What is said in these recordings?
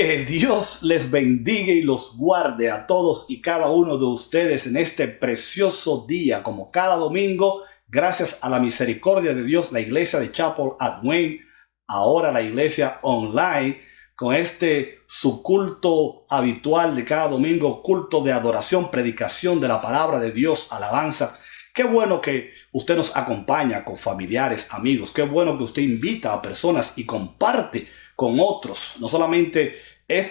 Que Dios les bendiga y los guarde a todos y cada uno de ustedes en este precioso día, como cada domingo, gracias a la misericordia de Dios, la iglesia de Chapel at Wayne, ahora la iglesia online, con su culto habitual de cada domingo, culto de adoración, predicación de la palabra de Dios, alabanza. Qué bueno que usted nos acompaña con familiares, amigos. Qué bueno que usted invita a personas y comparte con otros. No solamente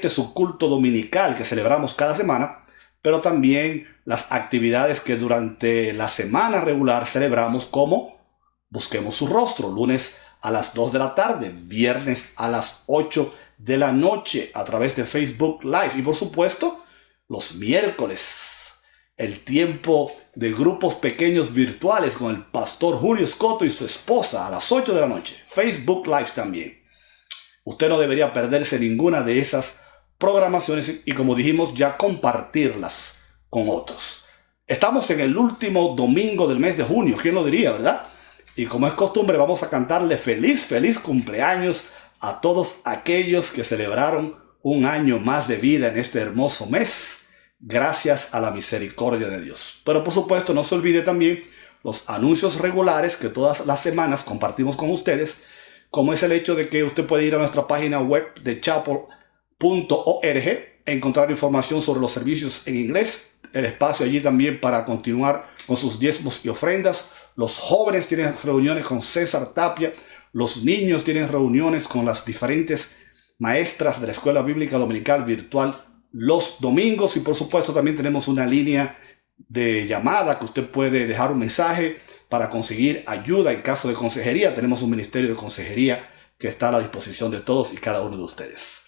su culto dominical que celebramos cada semana, pero también las actividades que durante la semana regular celebramos, como Busquemos su Rostro, lunes a las 2 de la tarde, viernes a las 8 de la noche a través de Facebook Live. Y por supuesto, los miércoles, el tiempo de grupos pequeños virtuales con el pastor Julio Escoto y su esposa a las 8 de la noche. Facebook Live también. Usted no debería perderse ninguna de esas programaciones y, como dijimos, ya compartirlas con otros. Estamos en el último domingo del mes de junio, ¿quién lo diría, verdad? Y como es costumbre, vamos a cantarle feliz cumpleaños a todos aquellos que celebraron un año más de vida en este hermoso mes, gracias a la misericordia de Dios. Pero por supuesto, no se olvide también los anuncios regulares que todas las semanas compartimos con ustedes, como es el hecho de que usted puede ir a nuestra página web de chapel.org, encontrar información sobre los servicios en inglés, el espacio allí también para continuar con sus diezmos y ofrendas. Los jóvenes tienen reuniones con César Tapia, los niños tienen reuniones con las diferentes maestras de la Escuela Bíblica Dominical Virtual los domingos, y por supuesto también tenemos una línea de llamada que usted puede dejar un mensaje para conseguir ayuda en caso de consejería. Tenemos un ministerio de consejería que está a la disposición de todos y cada uno de ustedes.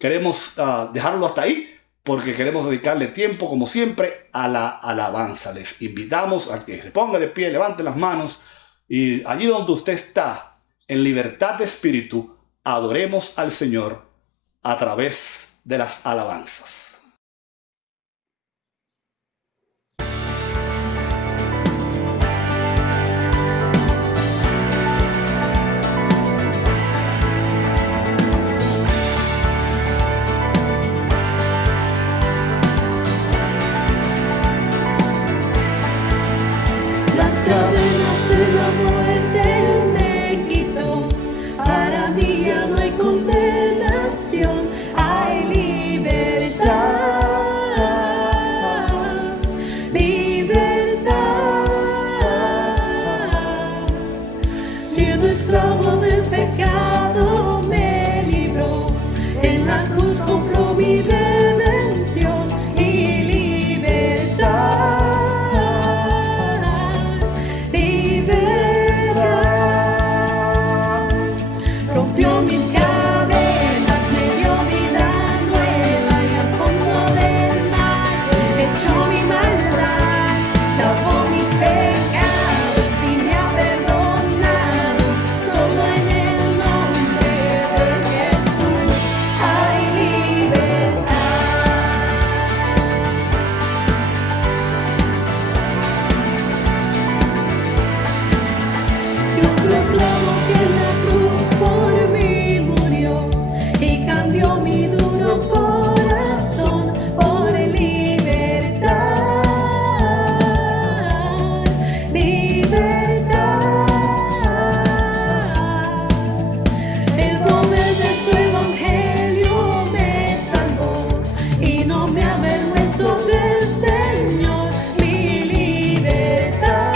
Queremos dejarlo hasta ahí porque queremos dedicarle tiempo, como siempre, a la alabanza. Les invitamos a que se ponga de pie, levante las manos y allí donde usted está, en libertad de espíritu, adoremos al Señor a través de las alabanzas. Las cadenas de la muerte me quitó, para mí ya no hay condenación, hay libertad, libertad. Siendo esclavo del pecado me libró, en la cruz compró mi redención y libertad. Rompió mis cadenas, me dio vida nueva y al fondo del mar echó mi maldad, lavó mis pecados y me ha perdonado. Solo en el nombre de Jesús hay libertad. Yo proclamo que la cruz por mí murió y cambió mi duro corazón por libertad, libertad. El poder de su evangelio me salvó y no me avergüenzo del Señor, mi libertad.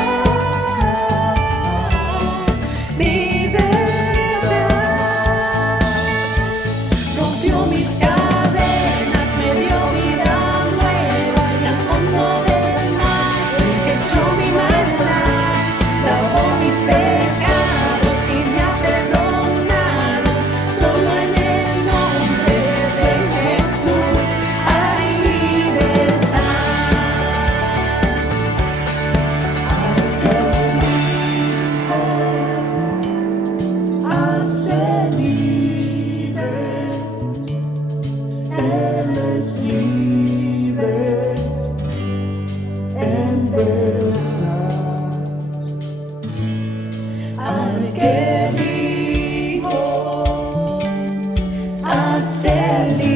Rompió mis cadenas, me dio vida nueva y al fondo del mar echó mi maldad, lavó mis pecados y me ha perdonado. Solo en el nombre de Jesús hay libertad. Hace libre, Él es libre en verdad. Al que dijo, hace libre.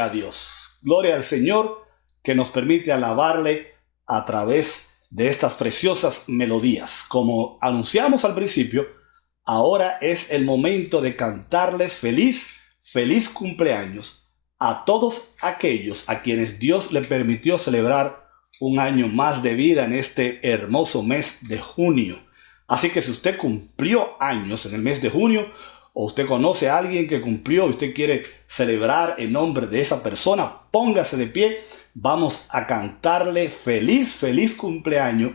Gloria a Dios. Gloria al Señor que nos permite alabarle a través de estas preciosas melodías. Como anunciamos al principio, ahora es el momento de cantarles feliz cumpleaños a todos aquellos a quienes Dios le permitió celebrar un año más de vida en este hermoso mes de junio. Así que si usted cumplió años en el mes de junio, o usted conoce a alguien que cumplió y usted quiere celebrar en nombre de esa persona, póngase de pie. Vamos a cantarle feliz cumpleaños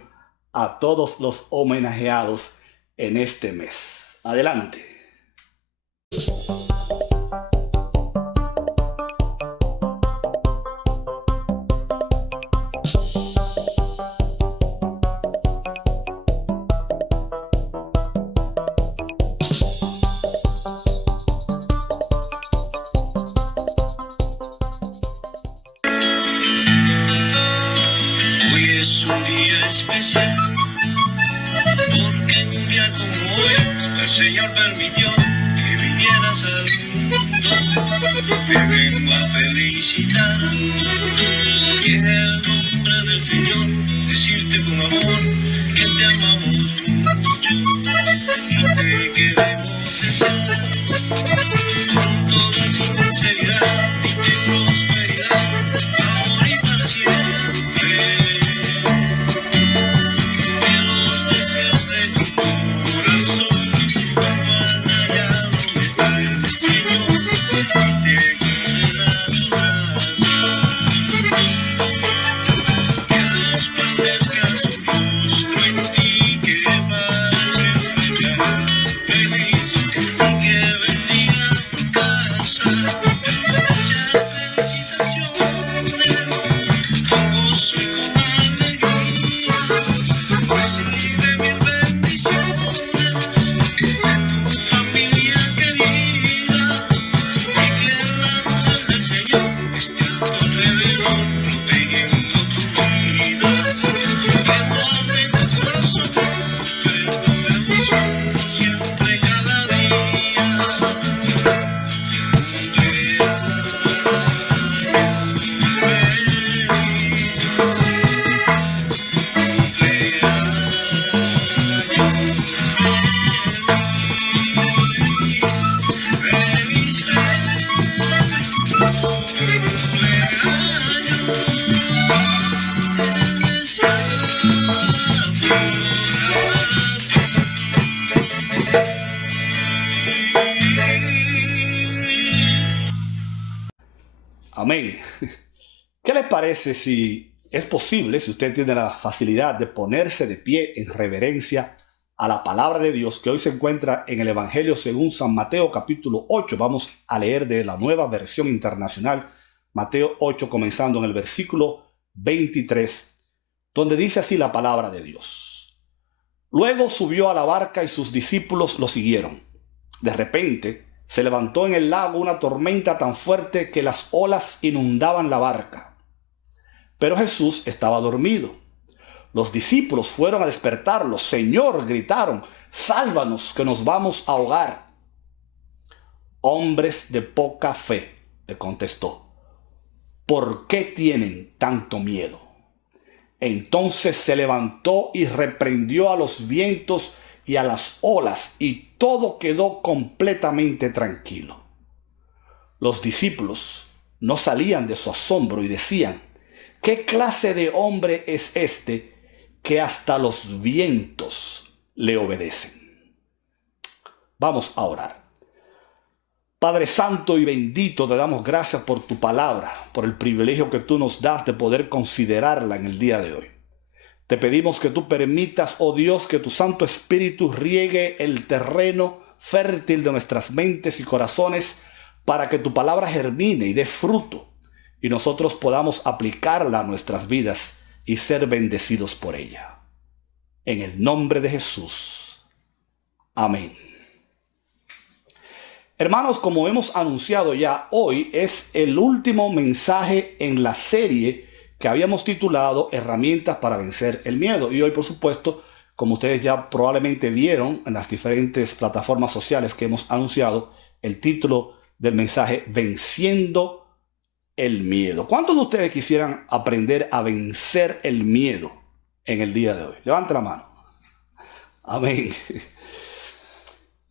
a todos los homenajeados en este mes. Adelante. Es un día especial, porque en un día como hoy el Señor permitió que vinieras al mundo. Te vengo a felicitar y en el nombre del Señor decirte con amor que te amamos mucho y te queremos desear con toda sinceridad y de prosperidad, amor y para siempre. Amén. ¿Qué les parece si es posible, si usted tiene la facilidad de ponerse de pie en reverencia a la palabra de Dios que hoy se encuentra en el Evangelio según San Mateo capítulo 8? Vamos a leer de la Nueva Versión Internacional, Mateo 8, comenzando en el versículo 23, donde dice así la palabra de Dios. Luego subió a la barca y sus discípulos lo siguieron. De repente se levantó en el lago una tormenta tan fuerte que las olas inundaban la barca. Pero Jesús estaba dormido. Los discípulos fueron a despertarlo. Señor, gritaron, sálvanos, que nos vamos a ahogar. Hombres de poca fe, le contestó, ¿por qué tienen tanto miedo? Entonces se levantó y reprendió a los vientos y a las olas, y todo quedó completamente tranquilo. Los discípulos no salían de su asombro y decían, ¿qué clase de hombre es este que hasta los vientos le obedecen? Vamos a orar. Padre Santo y bendito, te damos gracias por tu palabra, por el privilegio que tú nos das de poder considerarla en el día de hoy. Te pedimos que tú permitas, oh Dios, que tu Santo Espíritu riegue el terreno fértil de nuestras mentes y corazones para que tu palabra germine y dé fruto y nosotros podamos aplicarla a nuestras vidas y ser bendecidos por ella. En el nombre de Jesús. Amén. Hermanos, como hemos anunciado ya, hoy es el último mensaje en la serie que habíamos titulado Herramientas para vencer el miedo. Y hoy, por supuesto, como ustedes ya probablemente vieron en las diferentes plataformas sociales que hemos anunciado, el título del mensaje, Venciendo el miedo. ¿Cuántos de ustedes quisieran aprender a vencer el miedo en el día de hoy? Levante la mano. Amén.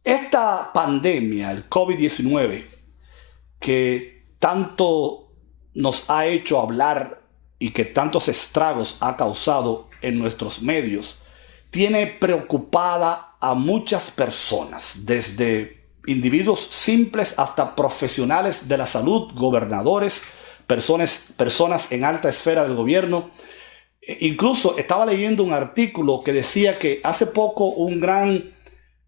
Esta pandemia, el COVID-19, que tanto nos ha hecho hablar y que tantos estragos ha causado en nuestros medios, tiene preocupada a muchas personas, desde individuos simples hasta profesionales de la salud, gobernadores, personas en alta esfera del gobierno. Incluso estaba leyendo un artículo que decía que hace poco un gran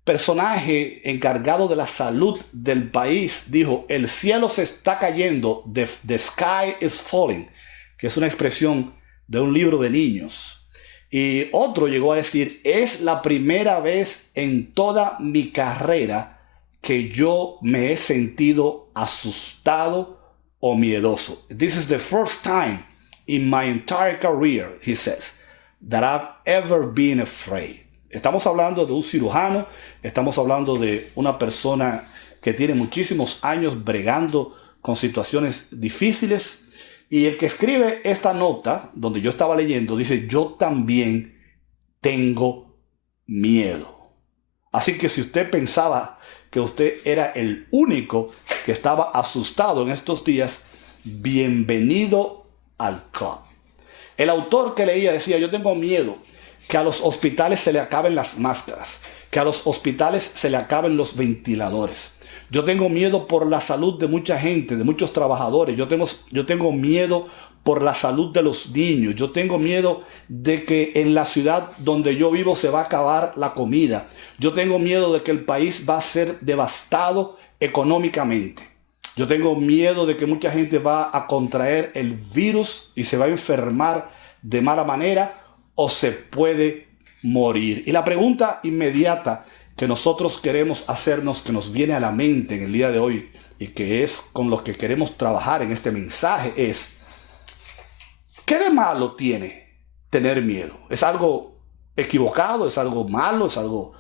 personaje encargado de la salud del país dijo: el cielo se está cayendo, the sky is falling, que es una expresión de un libro de niños. Y otro llegó a decir: es la primera vez en toda mi carrera que yo me he sentido asustado o miedoso. This is the first time in my entire career, he says, that I've ever been afraid. Estamos hablando de un cirujano, estamos hablando de una persona que tiene muchísimos años bregando con situaciones difíciles. Y el que escribe esta nota, donde yo estaba leyendo, dice: yo también tengo miedo. Así que si usted pensaba que usted era el único que estaba asustado en estos días, bienvenido al club. El autor que leía decía: yo tengo miedo que a los hospitales se le acaben las máscaras, que a los hospitales se le acaben los ventiladores. Yo tengo miedo por la salud de mucha gente, de muchos trabajadores. Yo tengo miedo por la salud de los niños. Yo tengo miedo de que en la ciudad donde yo vivo se va a acabar la comida. Yo tengo miedo de que el país va a ser devastado económicamente. Yo tengo miedo de que mucha gente va a contraer el virus y se va a enfermar de mala manera o se puede morir. Y la pregunta inmediata que nosotros queremos hacernos, que nos viene a la mente en el día de hoy y que es con lo que queremos trabajar en este mensaje es: ¿qué de malo tiene tener miedo? ¿Es algo equivocado? ¿Es algo malo? ¿Es algo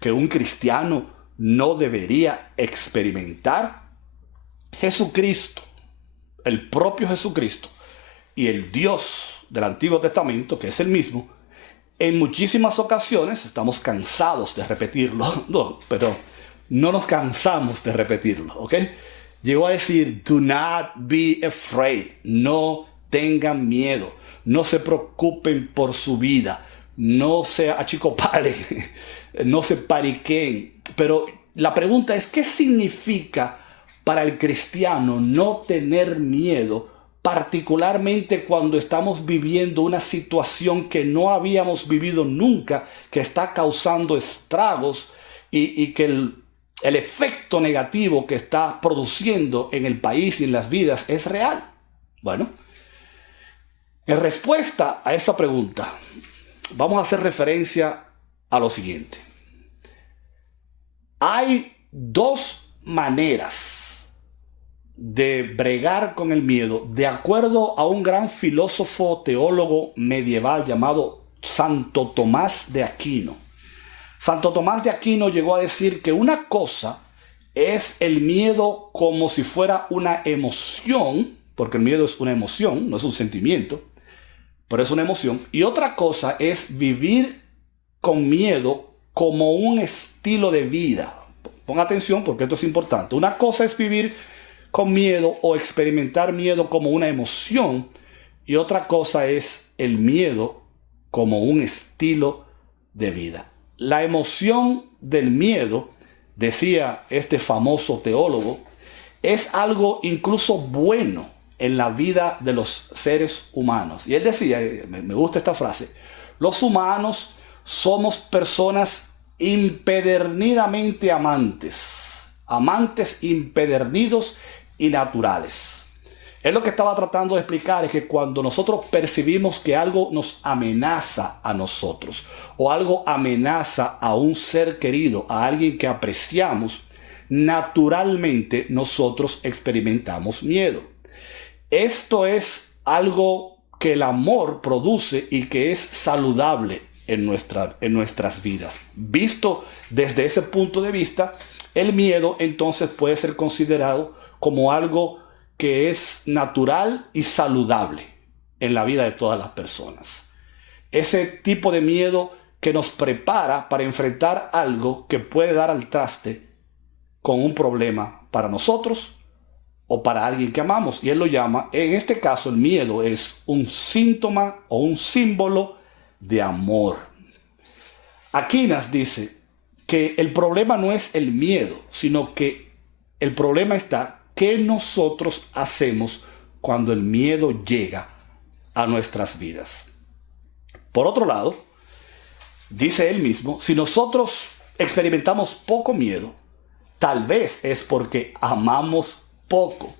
que un cristiano no debería experimentar? Jesucristo, el propio Jesucristo y el Dios del Antiguo Testamento, que es el mismo, en muchísimas ocasiones, estamos cansados de repetirlo, pero no nos cansamos de repetirlo, ¿ok? Llegó a decir: do not be afraid, no tengan miedo, no se preocupen por su vida, no se achicopalen, no se paniquen. Pero la pregunta es: ¿qué significa para el cristiano no tener miedo, particularmente cuando estamos viviendo una situación que no habíamos vivido nunca, que está causando estragos y que el efecto negativo que está produciendo en el país y en las vidas es real? Bueno, en respuesta a esa pregunta, vamos a hacer referencia a lo siguiente. Hay dos maneras de bregar con el miedo, de acuerdo a un gran filósofo teólogo medieval llamado Santo Tomás de Aquino. Santo Tomás de Aquino llegó a decir que una cosa es el miedo como si fuera una emoción, porque el miedo es una emoción, no es un sentimiento, pero es una emoción. Y otra cosa es vivir con miedo como un estilo de vida. Ponga atención porque esto es importante. Una cosa es vivir con miedo o experimentar miedo como una emoción, y otra cosa es el miedo como un estilo de vida. La emoción del miedo, decía este famoso teólogo, es algo incluso bueno en la vida de los seres humanos. Y él decía, me gusta esta frase: los humanos somos personas impedernidamente amantes impedernidos y naturales. Él lo que estaba tratando de explicar es que cuando nosotros percibimos que algo nos amenaza a nosotros o algo amenaza a un ser querido, a alguien que apreciamos, naturalmente nosotros experimentamos miedo. Esto es algo que el amor produce y que es saludable en nuestras vidas. Visto desde ese punto de vista, el miedo entonces puede ser considerado como algo que es natural y saludable en la vida de todas las personas. Ese tipo de miedo que nos prepara para enfrentar algo que puede dar al traste con un problema para nosotros o para alguien que amamos. Y él lo llama, en este caso el miedo es un síntoma o un símbolo de amor. Aquinas dice que el problema no es el miedo, sino que el problema está qué nosotros hacemos cuando el miedo llega a nuestras vidas. Por otro lado, dice él mismo, si nosotros experimentamos poco miedo, tal vez es porque amamos poco.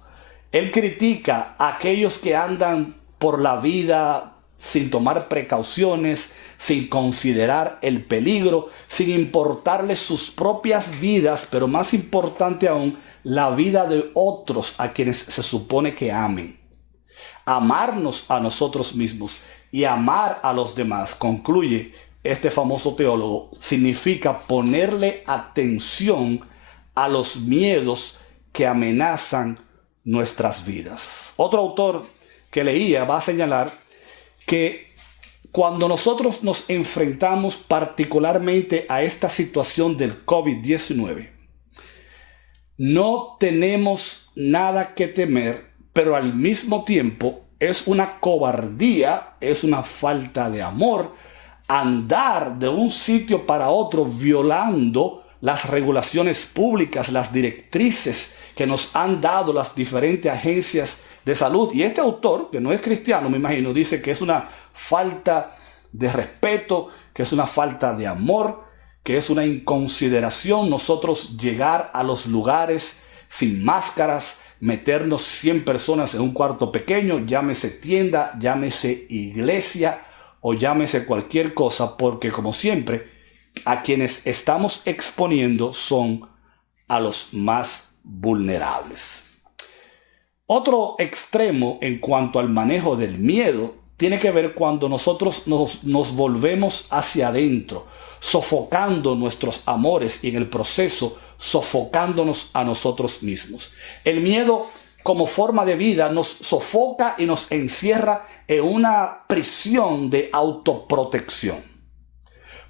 Él critica a aquellos que andan por la vida sin tomar precauciones, sin considerar el peligro, sin importarles sus propias vidas, pero más importante aún, la vida de otros a quienes se supone que amen. Amarnos a nosotros mismos y amar a los demás, concluye este famoso teólogo, significa ponerle atención a los miedos que amenazan nuestras vidas. Otro autor que leía va a señalar que cuando nosotros nos enfrentamos particularmente a esta situación del COVID-19, no tenemos nada que temer, pero al mismo tiempo es una cobardía, es una falta de amor andar de un sitio para otro violando las regulaciones públicas, las directrices que nos han dado las diferentes agencias de salud. Y este autor, que no es cristiano, me imagino, dice que es una falta de respeto, que es una falta de amor, que es una inconsideración nosotros llegar a los lugares sin máscaras, meternos 100 personas en un cuarto pequeño, llámese tienda, llámese iglesia o llámese cualquier cosa, porque como siempre, a quienes estamos exponiendo son a los más vulnerables. Otro extremo en cuanto al manejo del miedo tiene que ver cuando nosotros nos volvemos hacia adentro, sofocando nuestros amores y en el proceso sofocándonos a nosotros mismos. El miedo como forma de vida nos sofoca y nos encierra en una prisión de autoprotección.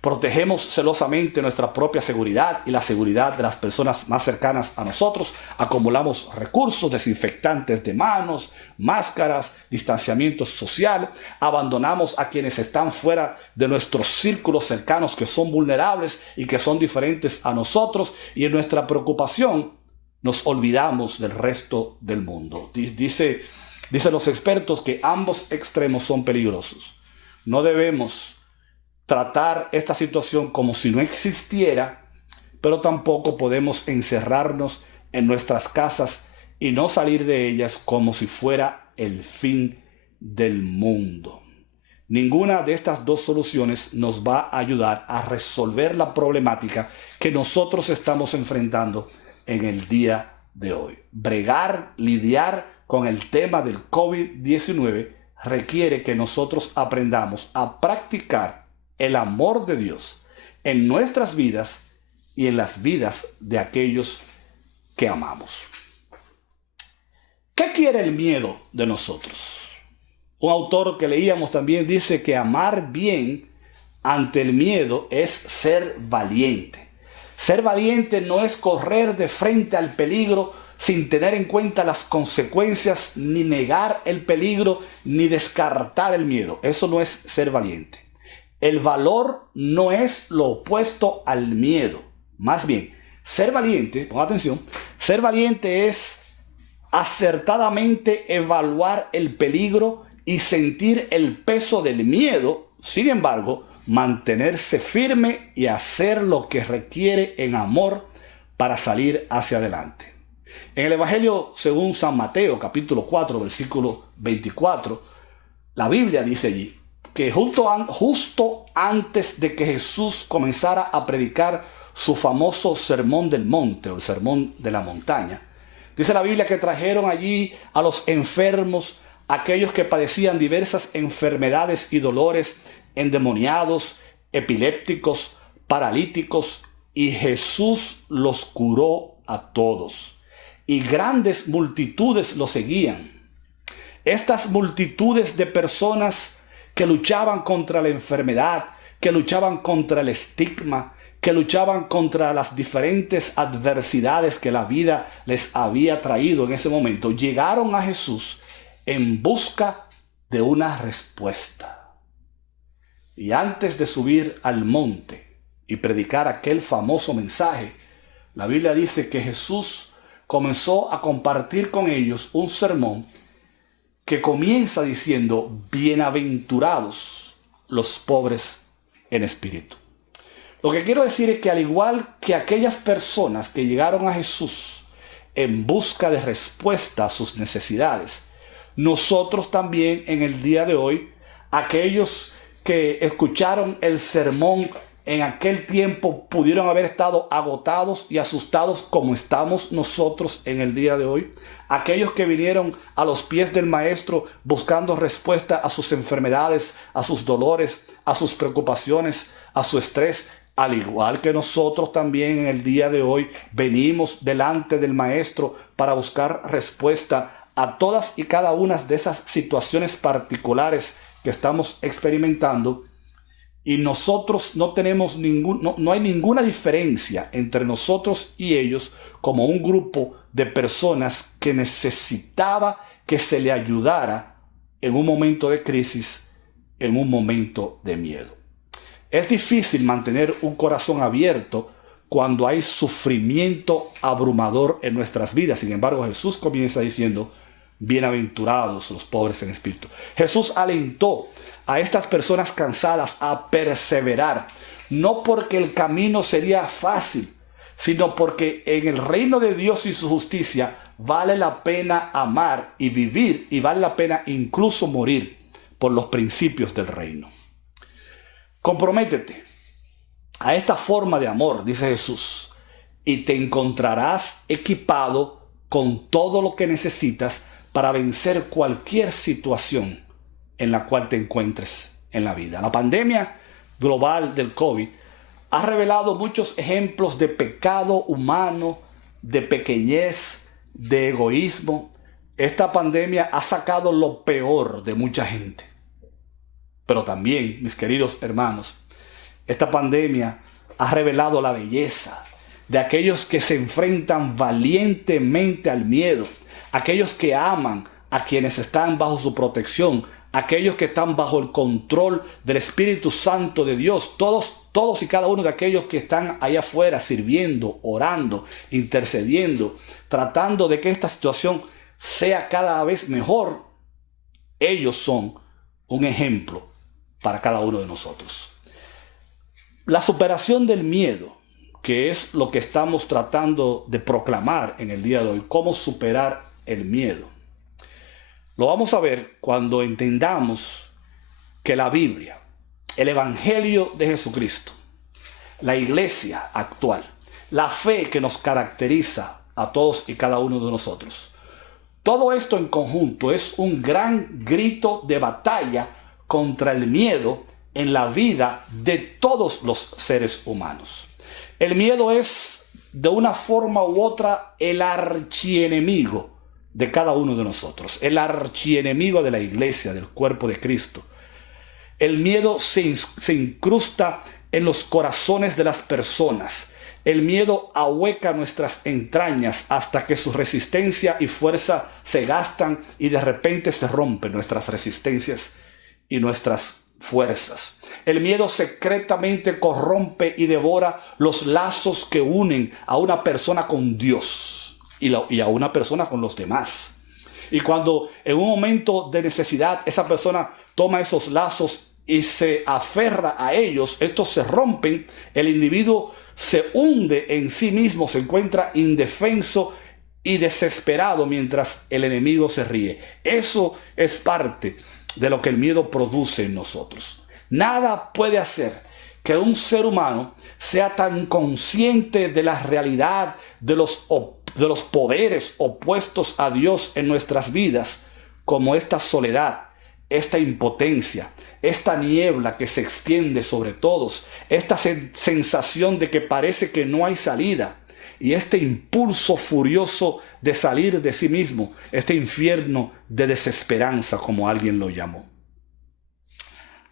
Protegemos celosamente nuestra propia seguridad y la seguridad de las personas más cercanas a nosotros. Acumulamos recursos, desinfectantes de manos, máscaras, distanciamiento social. Abandonamos a quienes están fuera de nuestros círculos cercanos que son vulnerables y que son diferentes a nosotros. Y en nuestra preocupación nos olvidamos del resto del mundo. Dicen los expertos que ambos extremos son peligrosos. No debemos tratar esta situación como si no existiera, pero tampoco podemos encerrarnos en nuestras casas y no salir de ellas como si fuera el fin del mundo. Ninguna de estas dos soluciones nos va a ayudar a resolver la problemática que nosotros estamos enfrentando en el día de hoy. Lidiar con el tema del COVID-19 requiere que nosotros aprendamos a practicar el amor de Dios en nuestras vidas y en las vidas de aquellos que amamos. ¿Qué quiere el miedo de nosotros? Un autor que leíamos también dice que amar bien ante el miedo es ser valiente. Ser valiente no es correr de frente al peligro sin tener en cuenta las consecuencias, ni negar el peligro, ni descartar el miedo. Eso no es ser valiente. El valor no es lo opuesto al miedo. Más bien, ser valiente, ponga atención, ser valiente es acertadamente evaluar el peligro y sentir el peso del miedo. Sin embargo, mantenerse firme y hacer lo que requiere en amor para salir hacia adelante. En el Evangelio según San Mateo, capítulo 4, versículo 24, la Biblia dice allí que justo antes de que Jesús comenzara a predicar su famoso sermón del monte o el sermón de la montaña, dice la Biblia que trajeron allí a los enfermos, aquellos que padecían diversas enfermedades y dolores, endemoniados, epilépticos, paralíticos, y Jesús los curó a todos. y grandes multitudes lo seguían. Estas multitudes de personas que luchaban contra la enfermedad, que luchaban contra el estigma, que luchaban contra las diferentes adversidades que la vida les había traído en ese momento, llegaron a Jesús en busca de una respuesta. Y antes de subir al monte y predicar aquel famoso mensaje, la Biblia dice que Jesús comenzó a compartir con ellos un sermón que comienza diciendo: bienaventurados los pobres en espíritu. Lo que quiero decir es que al igual que aquellas personas que llegaron a Jesús en busca de respuesta a sus necesidades, nosotros también en el día de hoy, aquellos que escucharon el sermón en aquel tiempo pudieron haber estado agotados y asustados como estamos nosotros en el día de hoy. Aquellos que vinieron a los pies del Maestro buscando respuesta a sus enfermedades, a sus dolores, a sus preocupaciones, a su estrés, al igual que nosotros también en el día de hoy venimos delante del Maestro para buscar respuesta a todas y cada una de esas situaciones particulares que estamos experimentando. Y nosotros no tenemos no hay ninguna diferencia entre nosotros y ellos como un grupo de personas que necesitaba que se le ayudara en un momento de crisis, en un momento de miedo. Es difícil mantener un corazón abierto cuando hay sufrimiento abrumador en nuestras vidas. Sin embargo, Jesús comienza diciendo: bienaventurados los pobres en espíritu. Jesús alentó a estas personas cansadas a perseverar, no porque el camino sería fácil, sino porque en el reino de Dios y su justicia vale la pena amar y vivir, y vale la pena incluso morir por los principios del reino. Comprométete a esta forma de amor, dice Jesús, y te encontrarás equipado con todo lo que necesitas para vencer cualquier situación en la cual te encuentres en la vida. La pandemia global del COVID ha revelado muchos ejemplos de pecado humano, de pequeñez, de egoísmo. Esta pandemia ha sacado lo peor de mucha gente. Pero también, mis queridos hermanos, esta pandemia ha revelado la belleza de aquellos que se enfrentan valientemente al miedo, aquellos que aman a quienes están bajo su protección, aquellos que están bajo el control del Espíritu Santo de Dios, todos y cada uno de aquellos que están allá afuera sirviendo, orando, intercediendo, tratando de que esta situación sea cada vez mejor. Ellos son un ejemplo para cada uno de nosotros. La superación del miedo, que es lo que estamos tratando de proclamar en el día de hoy, cómo superar el miedo. Lo vamos a ver cuando entendamos que la Biblia, el Evangelio de Jesucristo, la iglesia actual, la fe que nos caracteriza a todos y cada uno de nosotros, todo esto en conjunto es un gran grito de batalla contra el miedo en la vida de todos los seres humanos. El miedo es, de una forma u otra, el archienemigo de cada uno de nosotros, el archienemigo de la iglesia, del cuerpo de Cristo. El miedo se incrusta en los corazones de las personas. El miedo ahueca nuestras entrañas hasta que su resistencia y fuerza se gastan y de repente se rompen nuestras resistencias y nuestras fuerzas. El miedo secretamente corrompe y devora los lazos que unen a una persona con Dios y a una persona con los demás. Y cuando en un momento de necesidad esa persona toma esos lazos y se aferra a ellos, estos se rompen, el individuo se hunde en sí mismo, se encuentra indefenso y desesperado mientras el enemigo se ríe. Eso es parte de lo que el miedo produce en nosotros. Nada puede hacer que un ser humano sea tan consciente de la realidad de los poderes opuestos a Dios en nuestras vidas como esta soledad, esta impotencia, esta niebla que se extiende sobre todos, esta sensación de que parece que no hay salida, y este impulso furioso de salir de sí mismo, este infierno de desesperanza, como alguien lo llamó.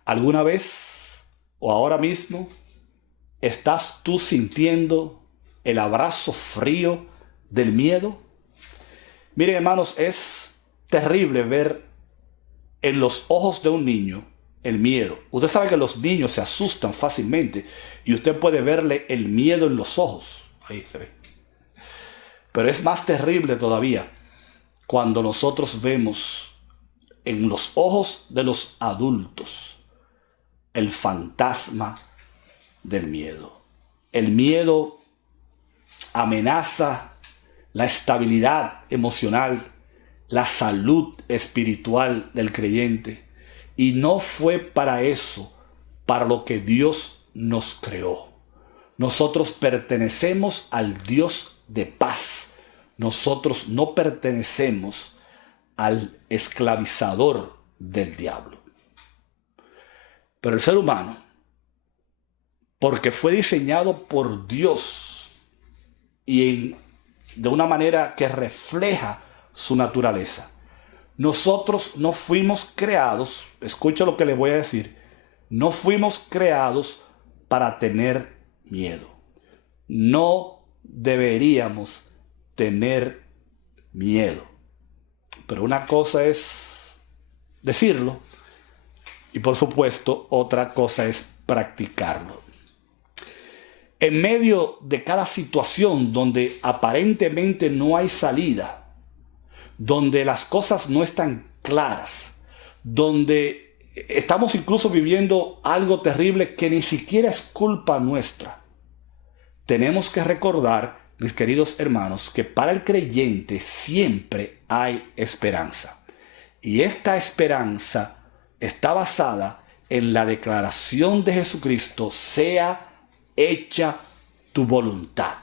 ¿Alguna vez o ahora mismo estás tú sintiendo el abrazo frío del miedo? Miren, hermanos, es terrible ver en los ojos de un niño el miedo. Usted sabe que los niños se asustan fácilmente y usted puede verle el miedo en los ojos. Ahí se ve. Pero es más terrible todavía cuando nosotros vemos en los ojos de los adultos el fantasma del miedo. El miedo amenaza la estabilidad emocional, la salud espiritual del creyente. Y no fue para eso, para lo que Dios nos creó. Nosotros pertenecemos al Dios de paz. Nosotros no pertenecemos al esclavizador del diablo. Pero el ser humano, porque fue diseñado por Dios y de una manera que refleja su naturaleza, nosotros no fuimos creados, escucha lo que le voy a decir, no fuimos creados para tener miedo. No deberíamos tener miedo. Pero una cosa es decirlo y por supuesto otra cosa es practicarlo. En medio de cada situación donde aparentemente no hay salida, donde las cosas no están claras, donde estamos incluso viviendo algo terrible que ni siquiera es culpa nuestra, tenemos que recordar, mis queridos hermanos, que para el creyente siempre hay esperanza. Y esta esperanza está basada en la declaración de Jesucristo: sea hecha tu voluntad.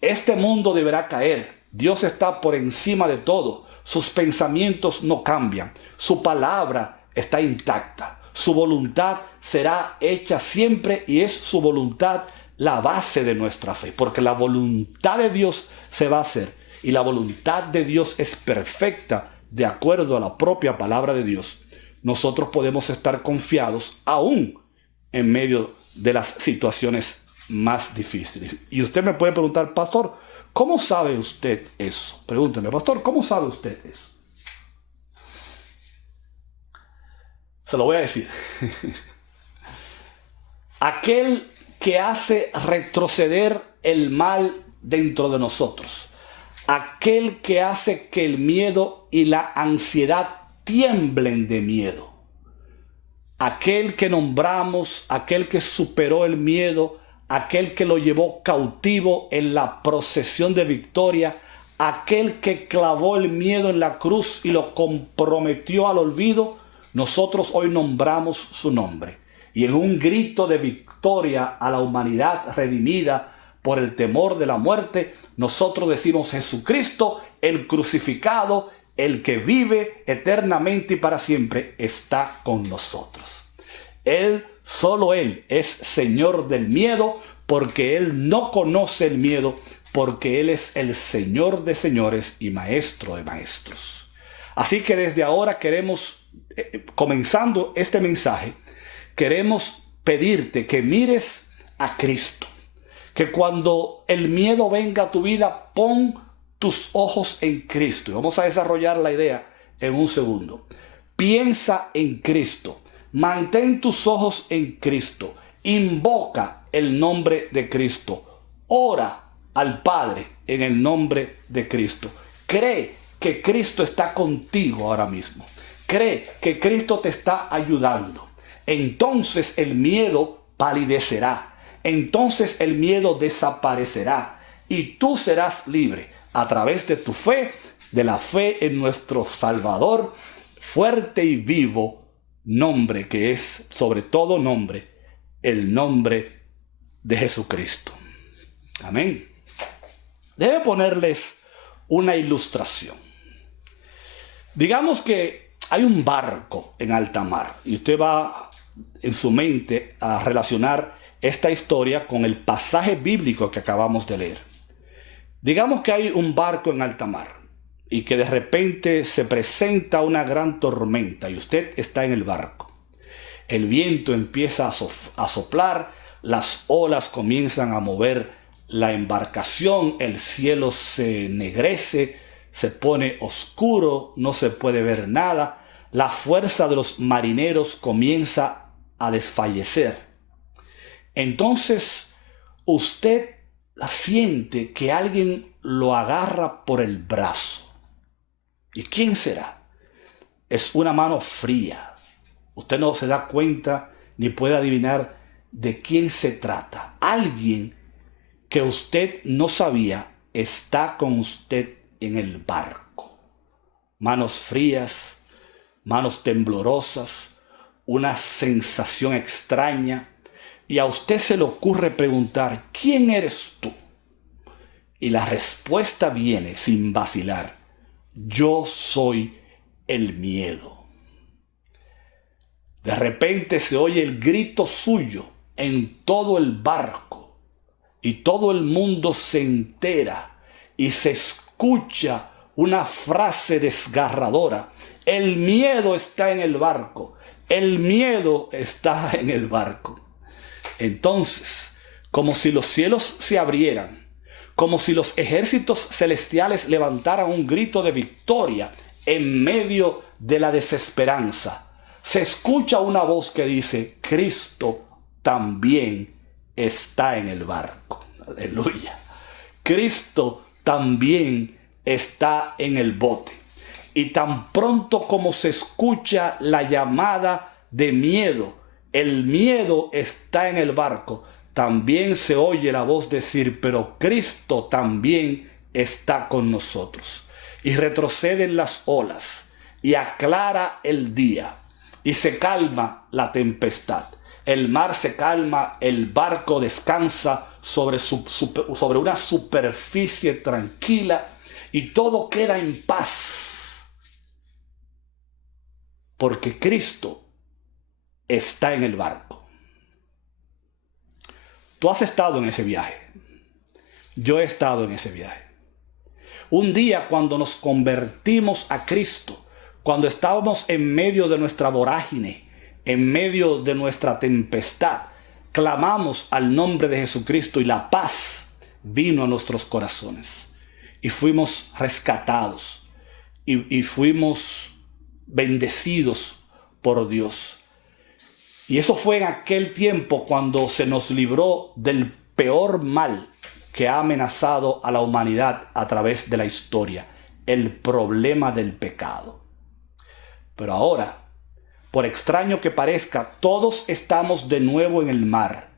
Este mundo deberá caer. Dios está por encima de todo. Sus pensamientos no cambian. Su palabra está intacta. Su voluntad será hecha siempre y es su voluntad la base de nuestra fe. Porque la voluntad de Dios se va a hacer y la voluntad de Dios es perfecta de acuerdo a la propia palabra de Dios. Nosotros podemos estar confiados aún en medio de las situaciones más difíciles. Y usted me puede preguntar: pastor, ¿cómo sabe usted eso? Pregúnteme: pastor, ¿cómo sabe usted eso? Se lo voy a decir. Aquel que hace retroceder el mal dentro de nosotros, aquel que hace que el miedo y la ansiedad tiemblen de miedo, aquel que nombramos, aquel que superó el miedo, aquel que lo llevó cautivo en la procesión de victoria, aquel que clavó el miedo en la cruz y lo comprometió al olvido, nosotros hoy nombramos su nombre. Y en un grito de victoria a la humanidad redimida por el temor de la muerte, nosotros decimos: Jesucristo, el crucificado, el que vive eternamente y para siempre, está con nosotros. Él, solo Él, es Señor del miedo, porque Él no conoce el miedo, porque Él es el Señor de señores y Maestro de maestros. Así que desde ahora queremos, comenzando este mensaje, queremos pedirte que mires a Cristo. Que cuando el miedo venga a tu vida, pon tus ojos en Cristo. Y vamos a desarrollar la idea en un segundo. Piensa en Cristo. Mantén tus ojos en Cristo. Invoca el nombre de Cristo. Ora al Padre en el nombre de Cristo. Cree que Cristo está contigo ahora mismo. Cree que Cristo te está ayudando. Entonces el miedo palidecerá. Entonces el miedo desaparecerá y tú serás libre a través de tu fe, de la fe en nuestro Salvador, fuerte y vivo nombre que es sobre todo nombre, el nombre de Jesucristo. Amén. Debe ponerles una ilustración. Digamos que hay un barco en alta mar y usted va en su mente a relacionar esta historia con el pasaje bíblico que acabamos de leer. Digamos que hay un barco en alta mar y que de repente se presenta una gran tormenta y usted está en el barco. El viento empieza a soplar, las olas comienzan a mover la embarcación, el cielo se ennegrece, se pone oscuro, no se puede ver nada, la fuerza de los marineros comienza a desfallecer. Entonces usted siente que alguien lo agarra por el brazo. ¿Y quién será? Es una mano fría. Usted no se da cuenta ni puede adivinar de quién se trata. Alguien que usted no sabía está con usted en el barco. Manos frías, manos temblorosas, una sensación extraña. Y a usted se le ocurre preguntar, ¿quién eres tú? Y la respuesta viene sin vacilar. Yo soy el miedo. De repente se oye el grito suyo en todo el barco y todo el mundo se entera y se escucha una frase desgarradora. El miedo está en el barco. El miedo está en el barco. Entonces, como si los cielos se abrieran, como si los ejércitos celestiales levantaran un grito de victoria en medio de la desesperanza, se escucha una voz que dice, Cristo también está en el barco. Aleluya. Cristo también está en el bote. Y tan pronto como se escucha la llamada de miedo, el miedo está en el barco, también se oye la voz decir, pero Cristo también está con nosotros. Y retroceden las olas, y aclara el día, y se calma la tempestad. El mar se calma, el barco descansa sobre una superficie tranquila, y todo queda en paz. Porque Cristo está en el barco. Tú has estado en ese viaje. Yo he estado en ese viaje. Un día cuando nos convertimos a Cristo, cuando estábamos en medio de nuestra vorágine, en medio de nuestra tempestad, clamamos al nombre de Jesucristo y la paz vino a nuestros corazones. Y fuimos rescatados y fuimos bendecidos por Dios. Y eso fue en aquel tiempo cuando se nos libró del peor mal que ha amenazado a la humanidad a través de la historia, el problema del pecado. Pero ahora, por extraño que parezca, todos estamos de nuevo en el mar.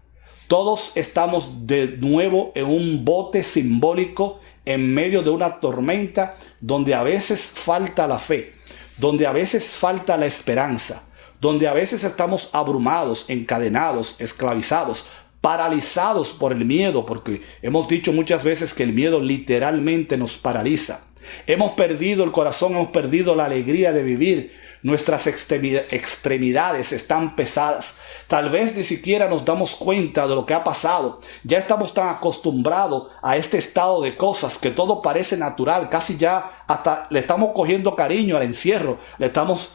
Todos estamos de nuevo en un bote simbólico en medio de una tormenta donde a veces falta la fe, donde a veces falta la esperanza, donde a veces estamos abrumados, encadenados, esclavizados, paralizados por el miedo, porque hemos dicho muchas veces que el miedo literalmente nos paraliza. Hemos perdido el corazón, hemos perdido la alegría de vivir. Nuestras extremidades están pesadas. Tal vez ni siquiera nos damos cuenta de lo que ha pasado. Ya estamos tan acostumbrados a este estado de cosas que todo parece natural. Casi ya hasta le estamos cogiendo cariño al encierro. Le estamos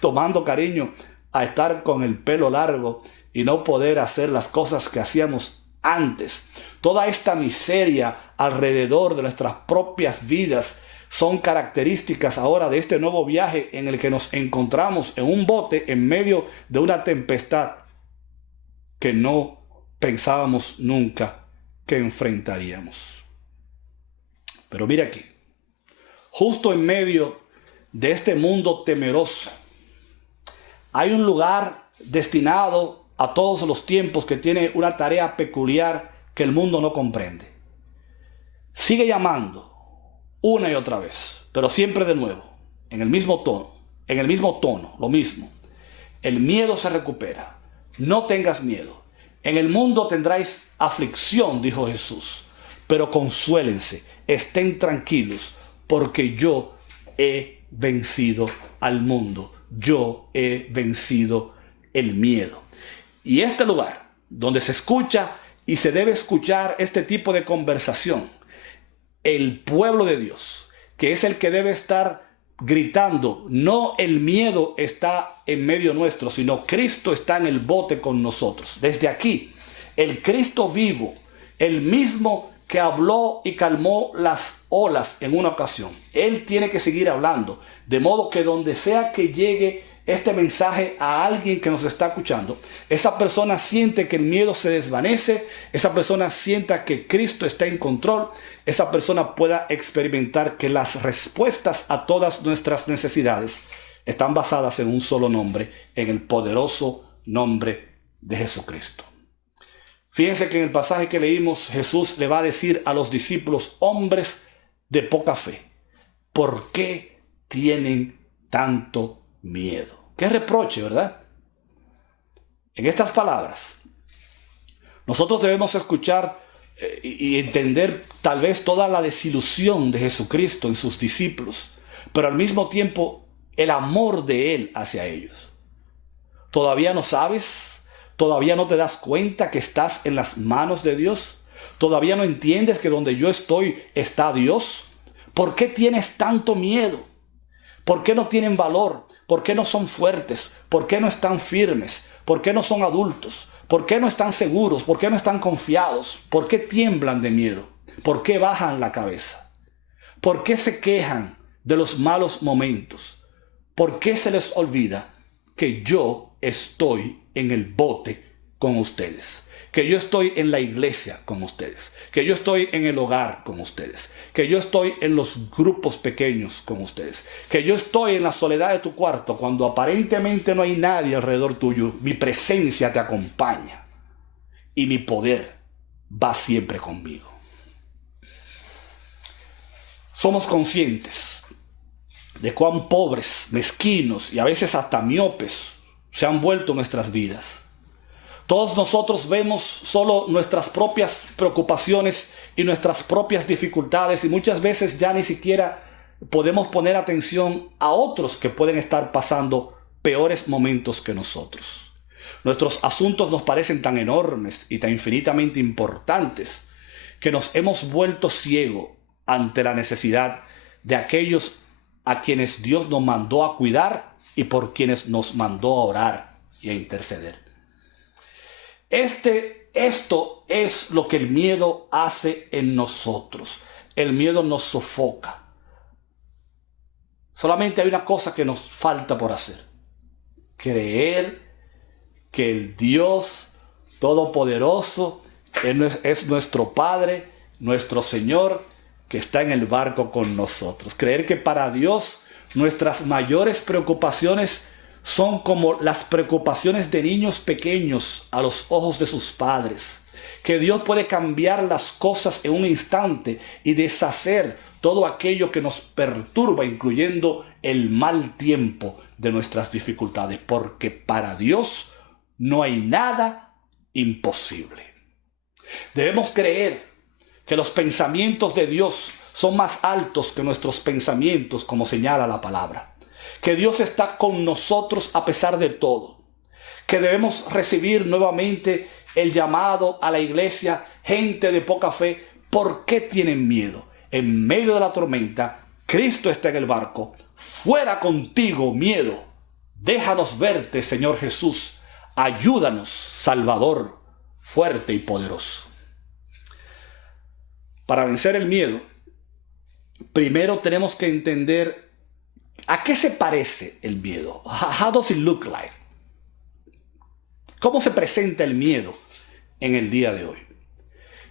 tomando cariño a estar con el pelo largo y no poder hacer las cosas que hacíamos antes. Toda esta miseria alrededor de nuestras propias vidas son características ahora de este nuevo viaje en el que nos encontramos en un bote en medio de una tempestad que no pensábamos nunca que enfrentaríamos. Pero mira aquí, justo en medio de este mundo temeroso, hay un lugar destinado a todos los tiempos que tiene una tarea peculiar que el mundo no comprende. Sigue llamando una y otra vez, pero siempre de nuevo, en el mismo tono, lo mismo. El miedo se recupera. No tengas miedo. En el mundo tendráis aflicción, dijo Jesús, pero consuélense, estén tranquilos, porque yo he vencido al mundo. Yo he vencido el miedo. Y este lugar donde se escucha y se debe escuchar este tipo de conversación el pueblo de Dios, que es el que debe estar gritando. No el miedo está en medio nuestro, sino Cristo está en el bote con nosotros. Desde aquí, el Cristo vivo, el mismo que habló y calmó las olas en una ocasión, Él tiene que seguir hablando, de modo que donde sea que llegue este mensaje a alguien que nos está escuchando, esa persona siente que el miedo se desvanece, esa persona sienta que Cristo está en control, esa persona pueda experimentar que las respuestas a todas nuestras necesidades están basadas en un solo nombre, en el poderoso nombre de Jesucristo. Fíjense que en el pasaje que leímos, Jesús le va a decir a los discípulos, hombres de poca fe, ¿por qué tienen tanto miedo? Qué reproche, ¿verdad? En estas palabras, nosotros debemos escuchar y entender tal vez toda la desilusión de Jesucristo en sus discípulos, pero al mismo tiempo el amor de Él hacia ellos. ¿Todavía no sabes? ¿Todavía no te das cuenta que estás en las manos de Dios? ¿Todavía no entiendes que donde yo estoy está Dios? ¿Por qué tienes tanto miedo? ¿Por qué no tienen valor? ¿Por qué no son fuertes? ¿Por qué no están firmes? ¿Por qué no son adultos? ¿Por qué no están seguros? ¿Por qué no están confiados? ¿Por qué tiemblan de miedo? ¿Por qué bajan la cabeza? ¿Por qué se quejan de los malos momentos? ¿Por qué se les olvida que yo estoy en el bote con ustedes? Que yo estoy en la iglesia con ustedes, que yo estoy en el hogar con ustedes, que yo estoy en los grupos pequeños con ustedes, que yo estoy en la soledad de tu cuarto cuando aparentemente no hay nadie alrededor tuyo. Mi presencia te acompaña y mi poder va siempre conmigo. Somos conscientes de cuán pobres, mezquinos y a veces hasta miopes se han vuelto nuestras vidas. Todos nosotros vemos solo nuestras propias preocupaciones y nuestras propias dificultades, y muchas veces ya ni siquiera podemos poner atención a otros que pueden estar pasando peores momentos que nosotros. Nuestros asuntos nos parecen tan enormes y tan infinitamente importantes que nos hemos vuelto ciegos ante la necesidad de aquellos a quienes Dios nos mandó a cuidar y por quienes nos mandó a orar y a interceder. Esto es lo que el miedo hace en nosotros. El miedo nos sofoca. Solamente hay una cosa que nos falta por hacer: creer que el Dios Todopoderoso es nuestro Padre, nuestro Señor, que está en el barco con nosotros. Creer que para Dios nuestras mayores preocupaciones son como las preocupaciones de niños pequeños a los ojos de sus padres. Que Dios puede cambiar las cosas en un instante y deshacer todo aquello que nos perturba, incluyendo el mal tiempo de nuestras dificultades. Porque para Dios no hay nada imposible. Debemos creer que los pensamientos de Dios son más altos que nuestros pensamientos, como señala la palabra. Que Dios está con nosotros a pesar de todo. Que debemos recibir nuevamente el llamado a la iglesia, gente de poca fe. ¿Por qué tienen miedo? En medio de la tormenta, Cristo está en el barco. Fuera contigo, miedo. Déjanos verte, Señor Jesús. Ayúdanos, Salvador, fuerte y poderoso. Para vencer el miedo, primero tenemos que entender ¿a qué se parece el miedo? How does it look like? ¿Cómo se presenta el miedo en el día de hoy?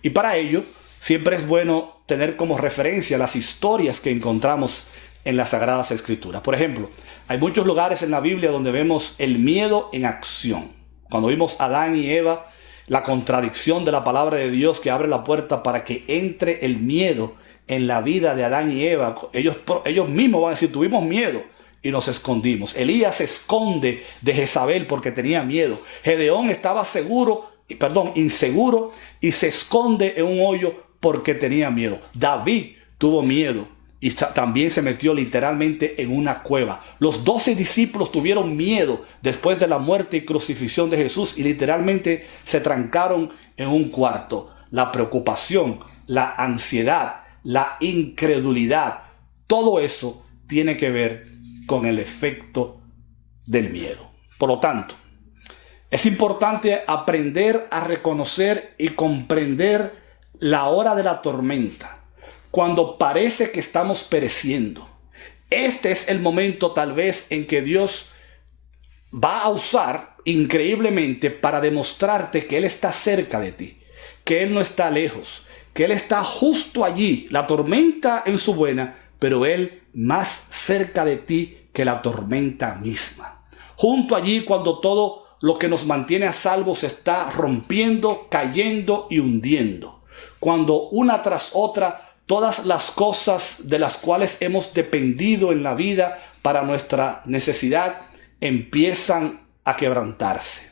Y para ello, siempre es bueno tener como referencia las historias que encontramos en las Sagradas Escrituras. Por ejemplo, hay muchos lugares en la Biblia donde vemos el miedo en acción. Cuando vimos a Adán y Eva, la contradicción de la palabra de Dios que abre la puerta para que entre el miedo en la vida de Adán y Eva. Ellos mismos van a decir, tuvimos miedo y nos escondimos. Elías se esconde de Jezabel porque tenía miedo. Gedeón estaba inseguro y se esconde en un hoyo porque tenía miedo. David tuvo miedo y también se metió literalmente en una cueva. Los 12 discípulos tuvieron miedo después de la muerte y crucifixión de Jesús y literalmente se trancaron en un cuarto. La preocupación, la ansiedad, la incredulidad. Todo eso tiene que ver con el efecto del miedo. Por lo tanto, es importante aprender a reconocer y comprender la hora de la tormenta, cuando parece que estamos pereciendo. Este es el momento tal vez en que Dios va a usar increíblemente para demostrarte que Él está cerca de ti, que Él no está lejos, que Él está justo allí, la tormenta en su buena, pero Él más cerca de ti que la tormenta misma. Junto allí cuando todo lo que nos mantiene a salvo se está rompiendo, cayendo y hundiendo. Cuando una tras otra todas las cosas de las cuales hemos dependido en la vida para nuestra necesidad empiezan a quebrantarse.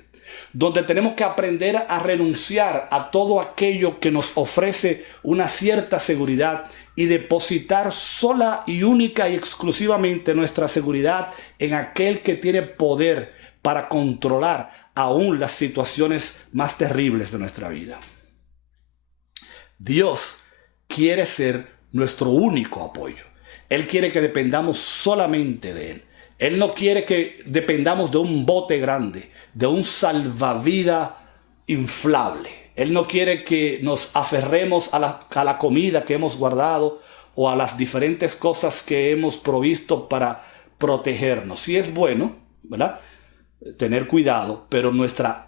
Donde tenemos que aprender a renunciar a todo aquello que nos ofrece una cierta seguridad y depositar sola y única y exclusivamente nuestra seguridad en aquel que tiene poder para controlar aún las situaciones más terribles de nuestra vida. Dios quiere ser nuestro único apoyo. Él quiere que dependamos solamente de Él. Él no quiere que dependamos de un bote grande, de un salvavidas inflable. Él no quiere que nos aferremos a la comida que hemos guardado o a las diferentes cosas que hemos provisto para protegernos. Sí es bueno, ¿verdad?, tener cuidado, pero nuestra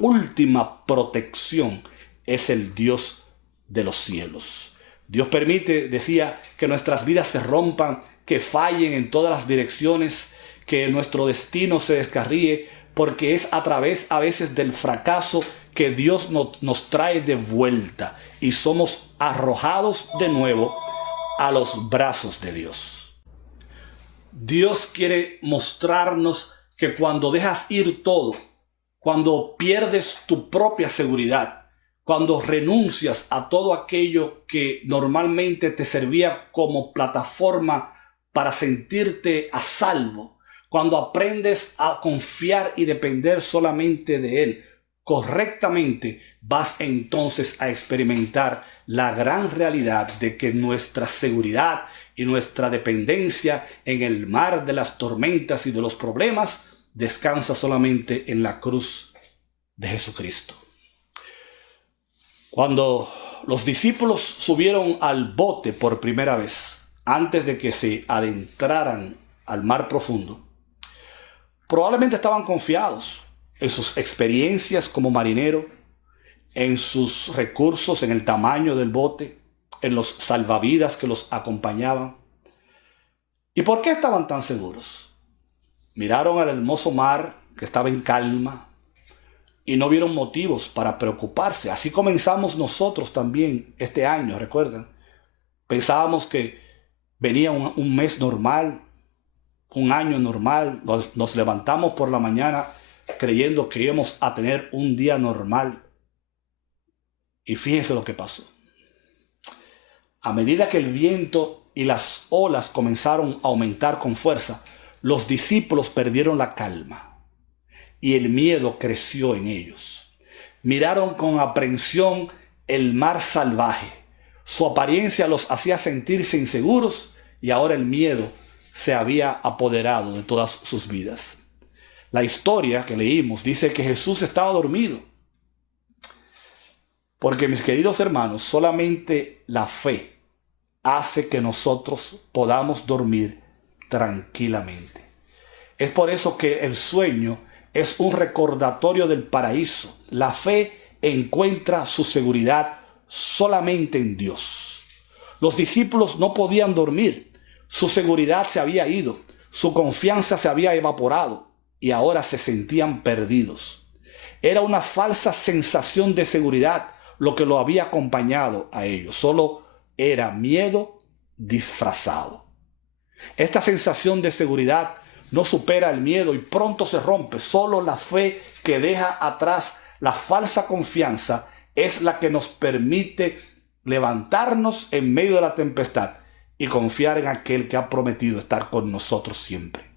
última protección es el Dios de los cielos. Dios permite, decía, que nuestras vidas se rompan, que fallen en todas las direcciones, que nuestro destino se descarríe, porque es a través a veces del fracaso que Dios nos trae de vuelta y somos arrojados de nuevo a los brazos de Dios. Dios quiere mostrarnos que cuando dejas ir todo, cuando pierdes tu propia seguridad, cuando renuncias a todo aquello que normalmente te servía como plataforma para sentirte a salvo, cuando aprendes a confiar y depender solamente de Él correctamente, vas entonces a experimentar la gran realidad de que nuestra seguridad y nuestra dependencia en el mar de las tormentas y de los problemas descansa solamente en la cruz de Jesucristo. Cuando los discípulos subieron al bote por primera vez, antes de que se adentraran al mar profundo, probablemente estaban confiados en sus experiencias como marinero, en sus recursos, en el tamaño del bote, en los salvavidas que los acompañaban. ¿Y por qué estaban tan seguros? Miraron al hermoso mar que estaba en calma y no vieron motivos para preocuparse. Así comenzamos nosotros también este año, ¿recuerdan? Pensábamos que venía un mes normal, un año normal. Nos levantamos por la mañana creyendo que íbamos a tener un día normal. Y fíjense lo que pasó. A medida que el viento y las olas comenzaron a aumentar con fuerza, los discípulos perdieron la calma y el miedo creció en ellos. Miraron con aprensión el mar salvaje. Su apariencia los hacía sentirse inseguros y ahora el miedo se había apoderado de todas sus vidas. La historia que leímos dice que Jesús estaba dormido. Porque, mis queridos hermanos, solamente la fe hace que nosotros podamos dormir tranquilamente. Es por eso que el sueño es un recordatorio del paraíso. La fe encuentra su seguridad solamente en Dios. Los discípulos no podían dormir. Su seguridad se había ido. Su confianza se había evaporado y ahora se sentían perdidos. Era una falsa sensación de seguridad lo que lo había acompañado a ellos. Solo era miedo disfrazado. Esta sensación de seguridad no supera el miedo y pronto se rompe. Solo la fe que deja atrás la falsa confianza es la que nos permite levantarnos en medio de la tempestad y confiar en aquel que ha prometido estar con nosotros siempre.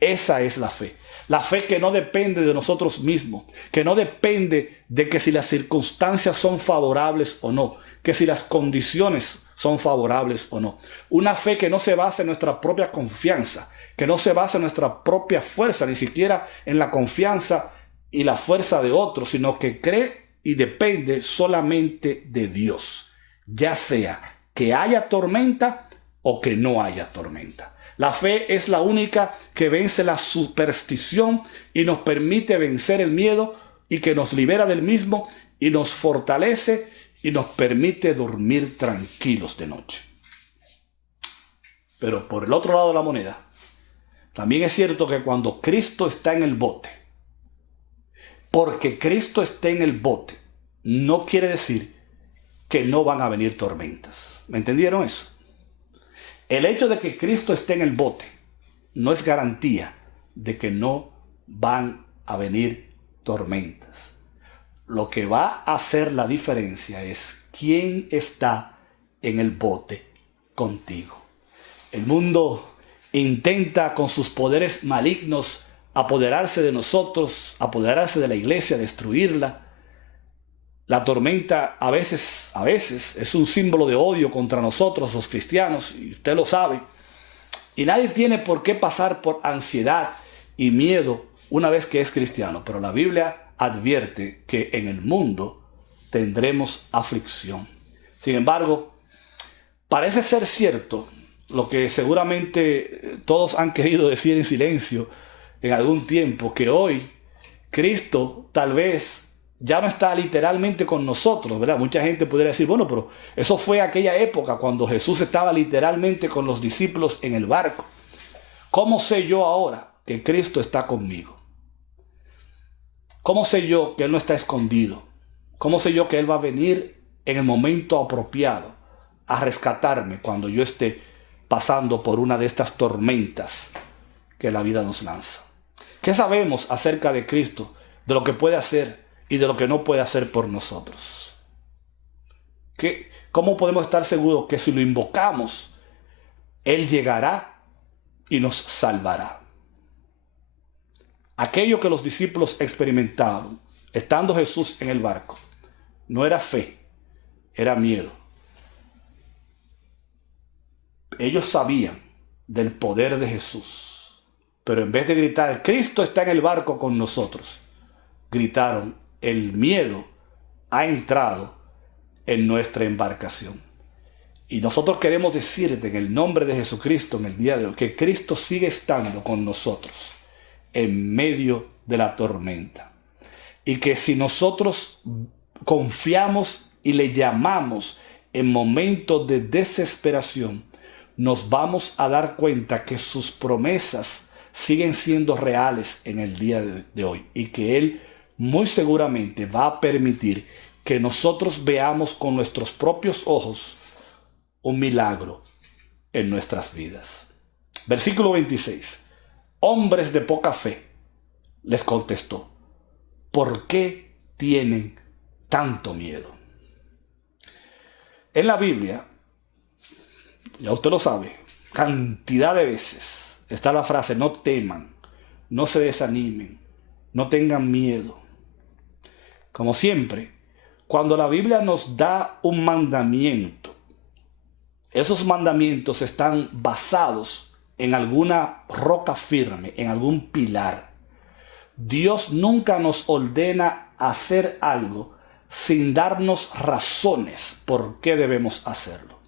Esa es la fe. La fe que no depende de nosotros mismos, que no depende de que si las circunstancias son favorables o no, que si las condiciones son favorables o no. Una fe que no se basa en nuestra propia confianza, que no se basa en nuestra propia fuerza, ni siquiera en la confianza y la fuerza de otros, sino que cree y depende solamente de Dios, ya sea que haya tormenta o que no haya tormenta. La fe es la única que vence la superstición y nos permite vencer el miedo y que nos libera del mismo y nos fortalece y nos permite dormir tranquilos de noche. Pero por el otro lado de la moneda, también es cierto que cuando Cristo está en el bote, porque Cristo esté en el bote, no quiere decir que no van a venir tormentas. ¿Me entendieron eso? El hecho de que Cristo esté en el bote no es garantía de que no van a venir tormentas. Lo que va a hacer la diferencia es quién está en el bote contigo. El mundo intenta con sus poderes malignos apoderarse de nosotros, apoderarse de la iglesia, destruirla. La tormenta a veces es un símbolo de odio contra nosotros los cristianos, y usted lo sabe. Y nadie tiene por qué pasar por ansiedad y miedo una vez que es cristiano. Pero la Biblia advierte que en el mundo tendremos aflicción. Sin embargo, parece ser cierto lo que seguramente todos han querido decir en silencio en algún tiempo, que hoy Cristo tal vez ya no está literalmente con nosotros, ¿verdad? Mucha gente podría decir, bueno, pero eso fue aquella época cuando Jesús estaba literalmente con los discípulos en el barco. ¿Cómo sé yo ahora que Cristo está conmigo? ¿Cómo sé yo que Él no está escondido? ¿Cómo sé yo que Él va a venir en el momento apropiado a rescatarme cuando yo esté pasando por una de estas tormentas que la vida nos lanza? ¿Qué sabemos acerca de Cristo, de lo que puede hacer y de lo que no puede hacer por nosotros? ¿Cómo podemos estar seguros que si lo invocamos, Él llegará y nos salvará? Aquello que los discípulos experimentaron, estando Jesús en el barco, no era fe, era miedo. Ellos sabían del poder de Jesús, pero en vez de gritar, Cristo está en el barco con nosotros, gritaron, el miedo ha entrado en nuestra embarcación. Y nosotros queremos decirte en el nombre de Jesucristo en el día de hoy que Cristo sigue estando con nosotros en medio de la tormenta. Y que si nosotros confiamos y le llamamos en momentos de desesperación, nos vamos a dar cuenta que sus promesas siguen siendo reales en el día de hoy y que Él muy seguramente va a permitir que nosotros veamos con nuestros propios ojos un milagro en nuestras vidas. Versículo 26. Hombres de poca fe, les contestó, ¿por qué tienen tanto miedo? En la Biblia, ya usted lo sabe, cantidad de veces está la frase, no teman, no se desanimen, no tengan miedo. Como siempre, cuando la Biblia nos da un mandamiento, esos mandamientos están basados en alguna roca firme, en algún pilar. Dios nunca nos ordena hacer algo sin darnos razones por qué debemos hacerlo.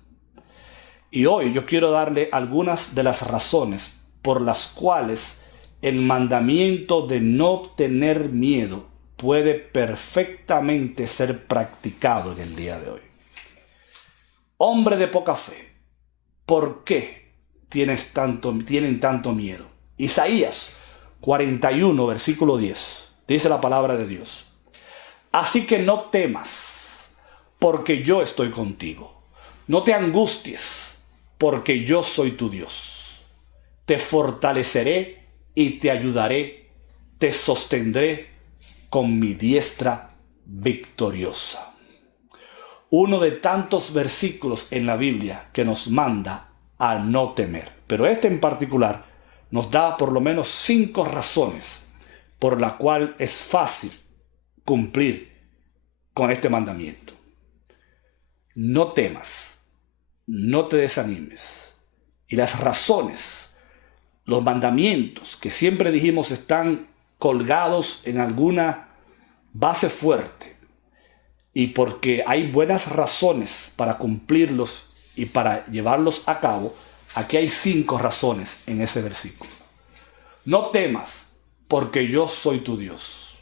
Y hoy yo quiero darle algunas de las razones por las cuales el mandamiento de no tener miedo puede perfectamente ser practicado en el día de hoy. Hombre de poca fe, ¿por qué tienen tanto miedo? Isaías 41, versículo 10, dice la palabra de Dios. Así que no temas, porque yo estoy contigo. No te angusties, porque yo soy tu Dios. Te fortaleceré y te ayudaré, te sostendré con mi diestra victoriosa. Uno de tantos versículos en la Biblia que nos manda a no temer. Pero este en particular nos da por lo menos 5 razones por la cual es fácil cumplir con este mandamiento. No temas, no te desanimes. Y las razones, los mandamientos que siempre dijimos están colgados en alguna base fuerte, y porque hay buenas razones para cumplirlos y para llevarlos a cabo, aquí hay 5 razones en ese versículo. No temas, porque yo soy tu Dios.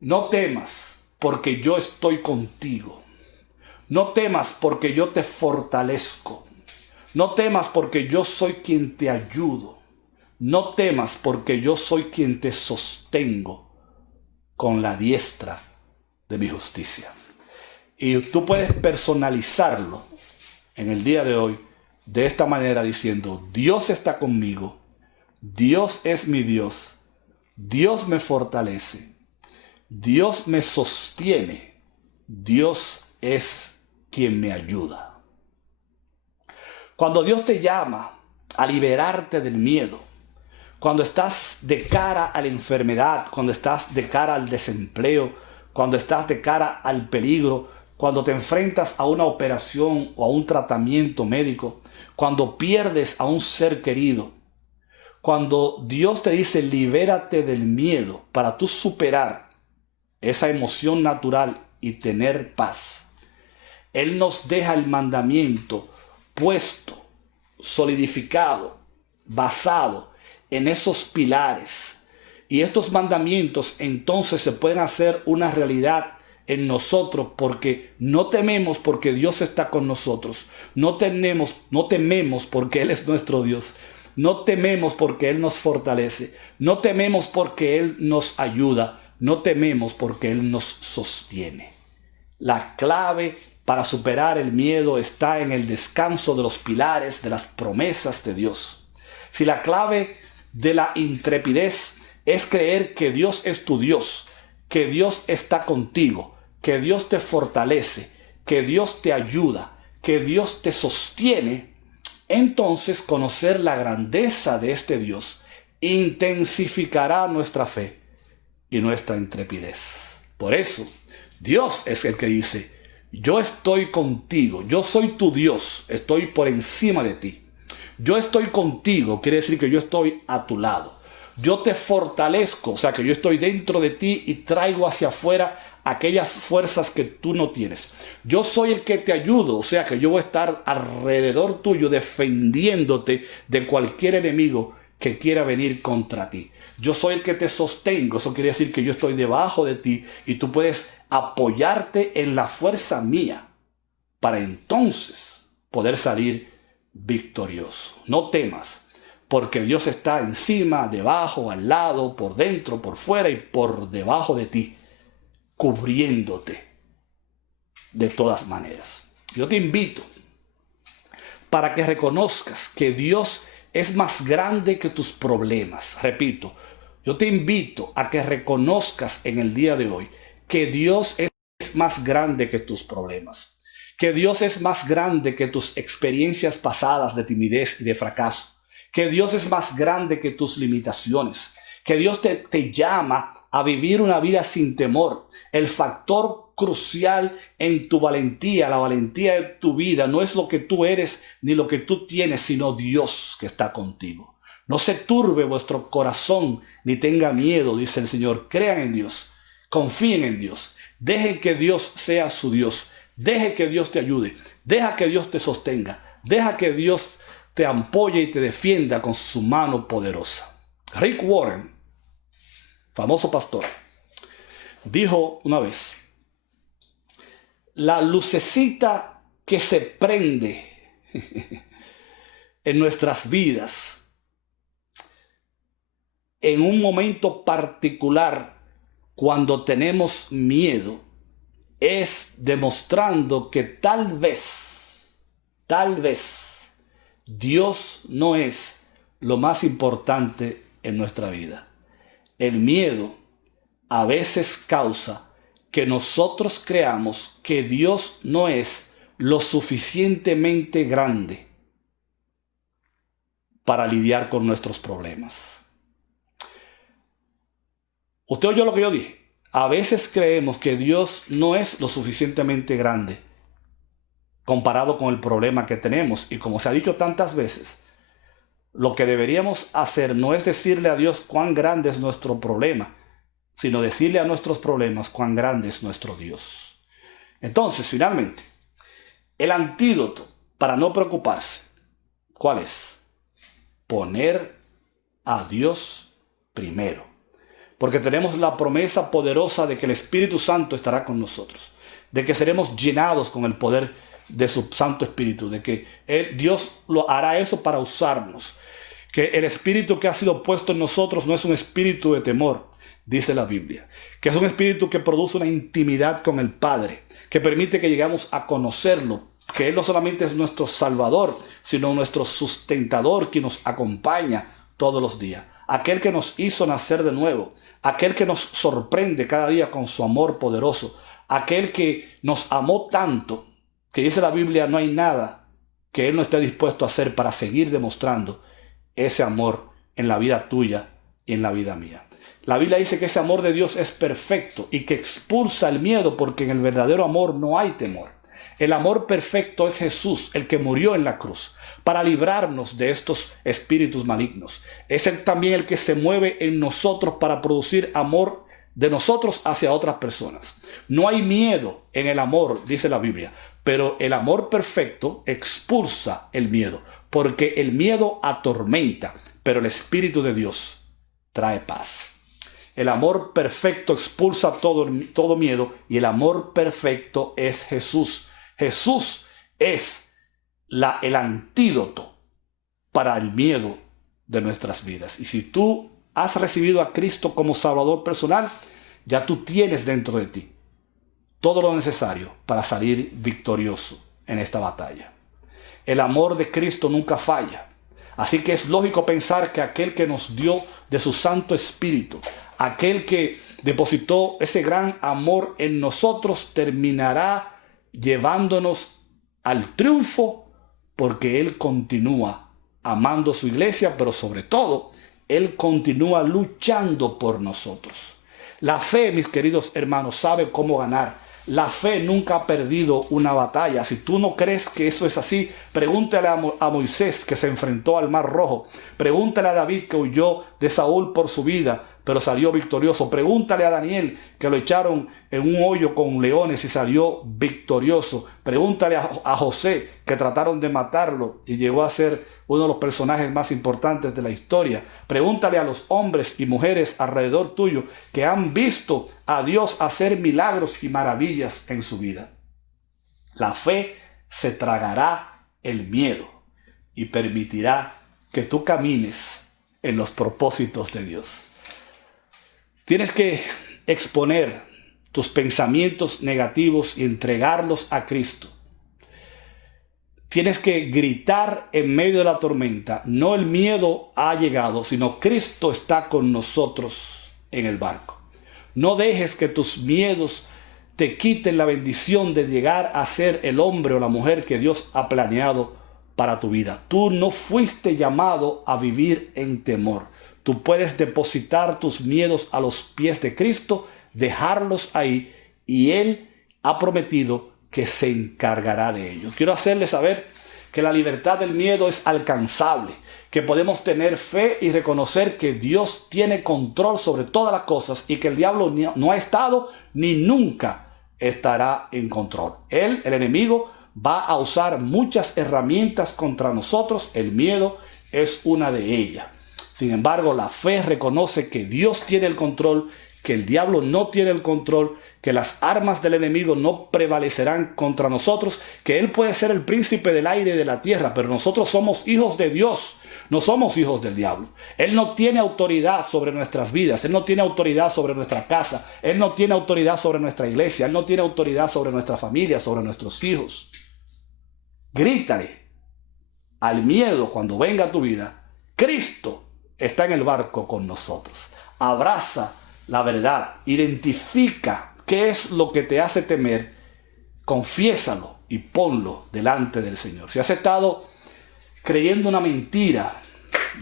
No temas, porque yo estoy contigo. No temas, porque yo te fortalezco. No temas, porque yo soy quien te ayudo. No temas, porque yo soy quien te sostengo con la diestra de mi justicia. Y tú puedes personalizarlo en el día de hoy de esta manera, diciendo: Dios está conmigo, Dios es mi Dios, Dios me fortalece, Dios me sostiene, Dios es quien me ayuda. Cuando Dios te llama a liberarte del miedo, cuando estás de cara a la enfermedad, cuando estás de cara al desempleo, cuando estás de cara al peligro, cuando te enfrentas a una operación o a un tratamiento médico, cuando pierdes a un ser querido, cuando Dios te dice libérate del miedo para tú superar esa emoción natural y tener paz, Él nos deja el mandamiento puesto, solidificado, basado en esos pilares. Y estos mandamientos entonces se pueden hacer una realidad en nosotros porque no tememos porque Dios está con nosotros. No tememos porque Él es nuestro Dios. No tememos porque Él nos fortalece. No tememos porque Él nos ayuda. No tememos porque Él nos sostiene. La clave para superar el miedo está en el descanso de los pilares de las promesas de Dios. Si la clave de la intrepidez es creer que Dios es tu Dios, que Dios está contigo, que Dios te fortalece, que Dios te ayuda, que Dios te sostiene, entonces conocer la grandeza de este Dios intensificará nuestra fe y nuestra intrepidez. Por eso, Dios es el que dice: yo estoy contigo, yo soy tu Dios, estoy por encima de ti. Yo estoy contigo, quiere decir que yo estoy a tu lado. Yo te fortalezco, o sea que yo estoy dentro de ti y traigo hacia afuera aquellas fuerzas que tú no tienes. Yo soy el que te ayudo, o sea que yo voy a estar alrededor tuyo defendiéndote de cualquier enemigo que quiera venir contra ti. Yo soy el que te sostengo, eso quiere decir que yo estoy debajo de ti y tú puedes apoyarte en la fuerza mía para entonces poder salir victorioso. No temas, porque Dios está encima, debajo, al lado, por dentro, por fuera y por debajo de ti, cubriéndote de todas maneras. Yo te invito para que reconozcas que Dios es más grande que tus problemas. Repito, yo te invito a que reconozcas en el día de hoy que Dios es más grande que tus problemas, que Dios es más grande que tus experiencias pasadas de timidez y de fracaso, que Dios es más grande que tus limitaciones, que Dios te llama a vivir una vida sin temor. El factor crucial en tu valentía, la valentía de tu vida, no es lo que tú eres ni lo que tú tienes, sino Dios que está contigo. No se turbe vuestro corazón ni tenga miedo, dice el Señor. Crean en Dios, confíen en Dios, dejen que Dios sea su Dios, deje que Dios te ayude, deja que Dios te sostenga, deja que Dios te apoye y te defienda con su mano poderosa. Rick Warren, famoso pastor, dijo una vez: la lucecita que se prende en nuestras vidas en un momento particular cuando tenemos miedo es demostrando que tal vez Dios no es lo más importante en nuestra vida. El miedo a veces causa que nosotros creamos que Dios no es lo suficientemente grande para lidiar con nuestros problemas. Usted oyó lo que yo dije. A veces creemos que Dios no es lo suficientemente grande comparado con el problema que tenemos. Y como se ha dicho tantas veces, lo que deberíamos hacer no es decirle a Dios cuán grande es nuestro problema, sino decirle a nuestros problemas cuán grande es nuestro Dios. Entonces, finalmente, el antídoto para no preocuparse, ¿cuál es? Poner a Dios primero. Porque tenemos la promesa poderosa de que el Espíritu Santo estará con nosotros, de que seremos llenados con el poder de su Santo Espíritu, de que Dios lo hará eso para usarnos, que el Espíritu que ha sido puesto en nosotros no es un espíritu de temor, dice la Biblia, que es un espíritu que produce una intimidad con el Padre, que permite que lleguemos a conocerlo, que Él no solamente es nuestro Salvador, sino nuestro sustentador, que nos acompaña todos los días, aquel que nos hizo nacer de nuevo, aquel que nos sorprende cada día con su amor poderoso, aquel que nos amó tanto, que dice la Biblia, no hay nada que Él no esté dispuesto a hacer para seguir demostrando ese amor en la vida tuya y en la vida mía. La Biblia dice que ese amor de Dios es perfecto y que expulsa el miedo, porque en el verdadero amor no hay temor. El amor perfecto es Jesús, el que murió en la cruz para librarnos de estos espíritus malignos. Es Él también el que se mueve en nosotros para producir amor de nosotros hacia otras personas. No hay miedo en el amor, dice la Biblia, pero el amor perfecto expulsa el miedo, porque el miedo atormenta, pero el Espíritu de Dios trae paz. El amor perfecto expulsa todo miedo, y el amor perfecto es Jesús. Jesús es el antídoto para el miedo de nuestras vidas. Y si tú has recibido a Cristo como Salvador personal, ya tú tienes dentro de ti todo lo necesario para salir victorioso en esta batalla. El amor de Cristo nunca falla. Así que es lógico pensar que aquel que nos dio de su Santo Espíritu, aquel que depositó ese gran amor en nosotros, terminará llevándonos al triunfo, porque Él continúa amando a su iglesia, pero sobre todo, Él continúa luchando por nosotros. La fe, mis queridos hermanos, sabe cómo ganar. La fe nunca ha perdido una batalla. Si tú no crees que eso es así, pregúntale a Moisés, que se enfrentó al Mar Rojo. Pregúntale a David, que huyó de Saúl por su vida, pero salió victorioso. Pregúntale a Daniel, que lo echaron en un hoyo con leones y salió victorioso. Pregúntale a José, que trataron de matarlo y llegó a ser uno de los personajes más importantes de la historia. Pregúntale a los hombres y mujeres alrededor tuyo que han visto a Dios hacer milagros y maravillas en su vida. La fe se tragará el miedo y permitirá que tú camines en los propósitos de Dios. Tienes que exponer tus pensamientos negativos y entregarlos a Cristo. Tienes que gritar en medio de la tormenta. No el miedo ha llegado, sino Cristo está con nosotros en el barco. No dejes que tus miedos te quiten la bendición de llegar a ser el hombre o la mujer que Dios ha planeado para tu vida. Tú no fuiste llamado a vivir en temor. Tú puedes depositar tus miedos a los pies de Cristo, dejarlos ahí, y Él ha prometido que se encargará de ello. Quiero hacerles saber que la libertad del miedo es alcanzable, que podemos tener fe y reconocer que Dios tiene control sobre todas las cosas y que el diablo no ha estado ni nunca estará en control. Él, el enemigo, va a usar muchas herramientas contra nosotros. El miedo es una de ellas. Sin embargo, la fe reconoce que Dios tiene el control, que el diablo no tiene el control, que las armas del enemigo no prevalecerán contra nosotros, que Él puede ser el príncipe del aire y de la tierra, pero nosotros somos hijos de Dios, no somos hijos del diablo. Él no tiene autoridad sobre nuestras vidas, Él no tiene autoridad sobre nuestra casa, Él no tiene autoridad sobre nuestra iglesia, Él no tiene autoridad sobre nuestra familia, sobre nuestros hijos. Grítale al miedo cuando venga a tu vida: Cristo está en el barco con nosotros. Abraza la verdad, identifica qué es lo que te hace temer, confiésalo y ponlo delante del Señor. Si has estado creyendo una mentira,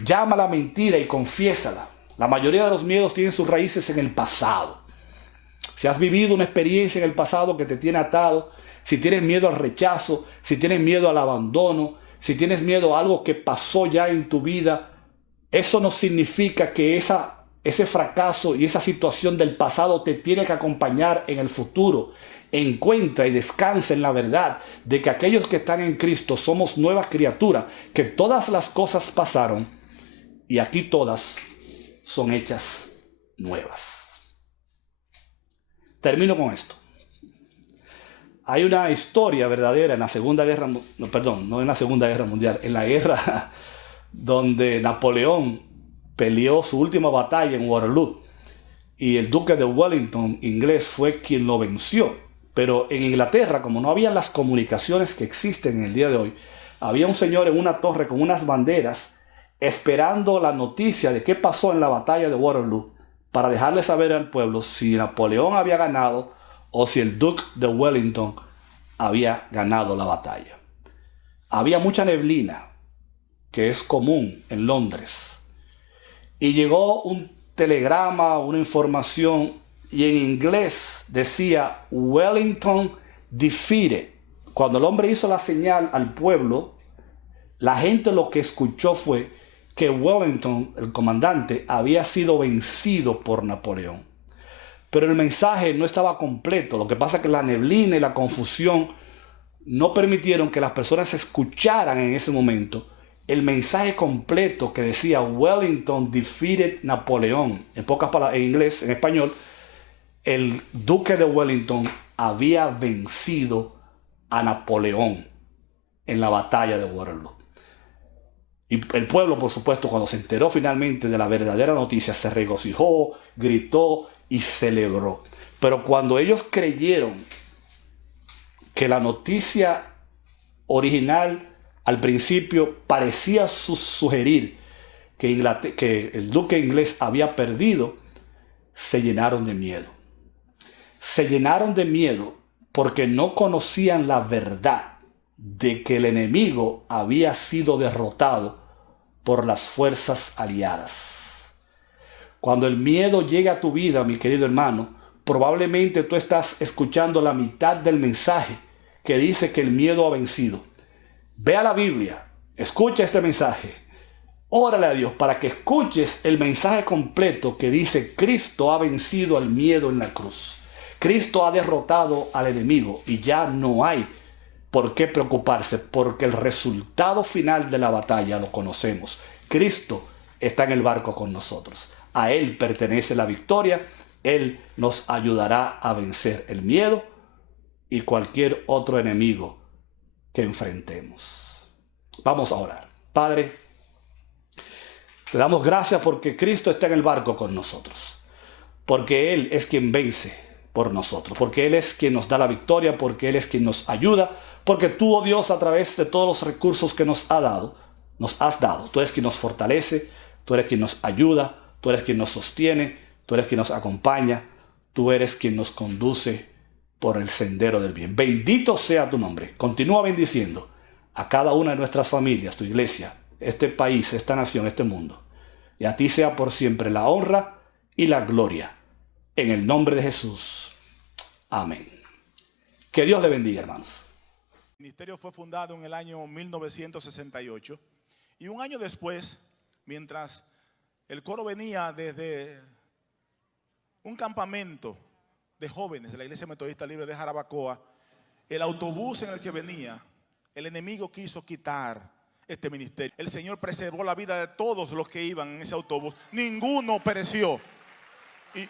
llama a la mentira y confiésala. La mayoría de los miedos tienen sus raíces en el pasado. Si has vivido una experiencia en el pasado que te tiene atado, si tienes miedo al rechazo, si tienes miedo al abandono, si tienes miedo a algo que pasó ya en tu vida, eso no significa que ese fracaso y esa situación del pasado te tiene que acompañar en el futuro. Encuentra y descansa en la verdad de que aquellos que están en Cristo somos nuevas criaturas, que todas las cosas pasaron y aquí todas son hechas nuevas. Termino con esto. Hay una historia verdadera en la Segunda Guerra, no, perdón, no en la Segunda Guerra Mundial, en la guerra donde Napoleón peleó su última batalla en Waterloo y el duque de Wellington inglés fue quien lo venció. Pero en Inglaterra, como no había las comunicaciones que existen en el día de hoy, había un señor en una torre con unas banderas esperando la noticia de qué pasó en la batalla de Waterloo para dejarle saber al pueblo si Napoleón había ganado o si el duque de Wellington había ganado la batalla. Había mucha neblina, que es común en Londres, y llegó un telegrama, una información, y en inglés decía Wellington defeated. Cuando el hombre hizo la señal al pueblo, la gente lo que escuchó fue que Wellington, el comandante, había sido vencido por Napoleón. Pero el mensaje no estaba completo. Lo que pasa es que la neblina y la confusión no permitieron que las personas escucharan en ese momento el mensaje completo que decía Wellington defeated Napoleón. En pocas palabras, en inglés, en español, el duque de Wellington había vencido a Napoleón en la batalla de Waterloo. Y el pueblo, por supuesto, cuando se enteró finalmente de la verdadera noticia, se regocijó, gritó y celebró. Pero cuando ellos creyeron que la noticia original al principio parecía sugerir que el duque inglés había perdido, se llenaron de miedo. Se llenaron de miedo porque no conocían la verdad de que el enemigo había sido derrotado por las fuerzas aliadas. Cuando el miedo llega a tu vida, mi querido hermano, probablemente tú estás escuchando la mitad del mensaje que dice que el miedo ha vencido. Ve a la Biblia, escucha este mensaje, órale a Dios para que escuches el mensaje completo que dice Cristo ha vencido al miedo en la cruz. Cristo ha derrotado al enemigo y ya no hay por qué preocuparse porque el resultado final de la batalla lo conocemos. Cristo está en el barco con nosotros. A Él pertenece la victoria. Él nos ayudará a vencer el miedo y cualquier otro enemigo que enfrentemos. Vamos a orar. Padre, te damos gracias porque Cristo está en el barco con nosotros. Porque Él es quien vence por nosotros, porque Él es quien nos da la victoria, porque Él es quien nos ayuda, porque tú, oh Dios, a través de todos los recursos que nos has dado, tú eres quien nos fortalece, tú eres quien nos ayuda, tú eres quien nos sostiene, tú eres quien nos acompaña, tú eres quien nos conduce por el sendero del bien. Bendito sea tu nombre. Continúa bendiciendo a cada una de nuestras familias, tu iglesia, este país, esta nación, este mundo. Y a ti sea por siempre la honra y la gloria. En el nombre de Jesús. Amén. Que Dios le bendiga, hermanos. El ministerio fue fundado en el año 1968 y un año después, mientras el coro venía desde un campamento de jóvenes de la Iglesia Metodista Libre de Jarabacoa, el autobús en el que venía, el enemigo quiso quitar este ministerio. El Señor preservó la vida de todos los que iban en ese autobús. Ninguno pereció. Y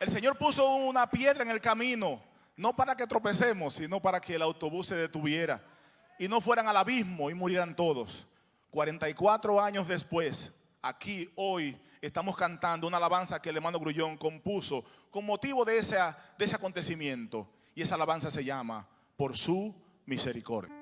el Señor puso una piedra en el camino, no para que tropecemos, sino para que el autobús se detuviera y no fueran al abismo y murieran todos. 44 años después, aquí hoy estamos cantando una alabanza que el hermano Grullón compuso con motivo de ese acontecimiento. Y esa alabanza se llama Por su misericordia.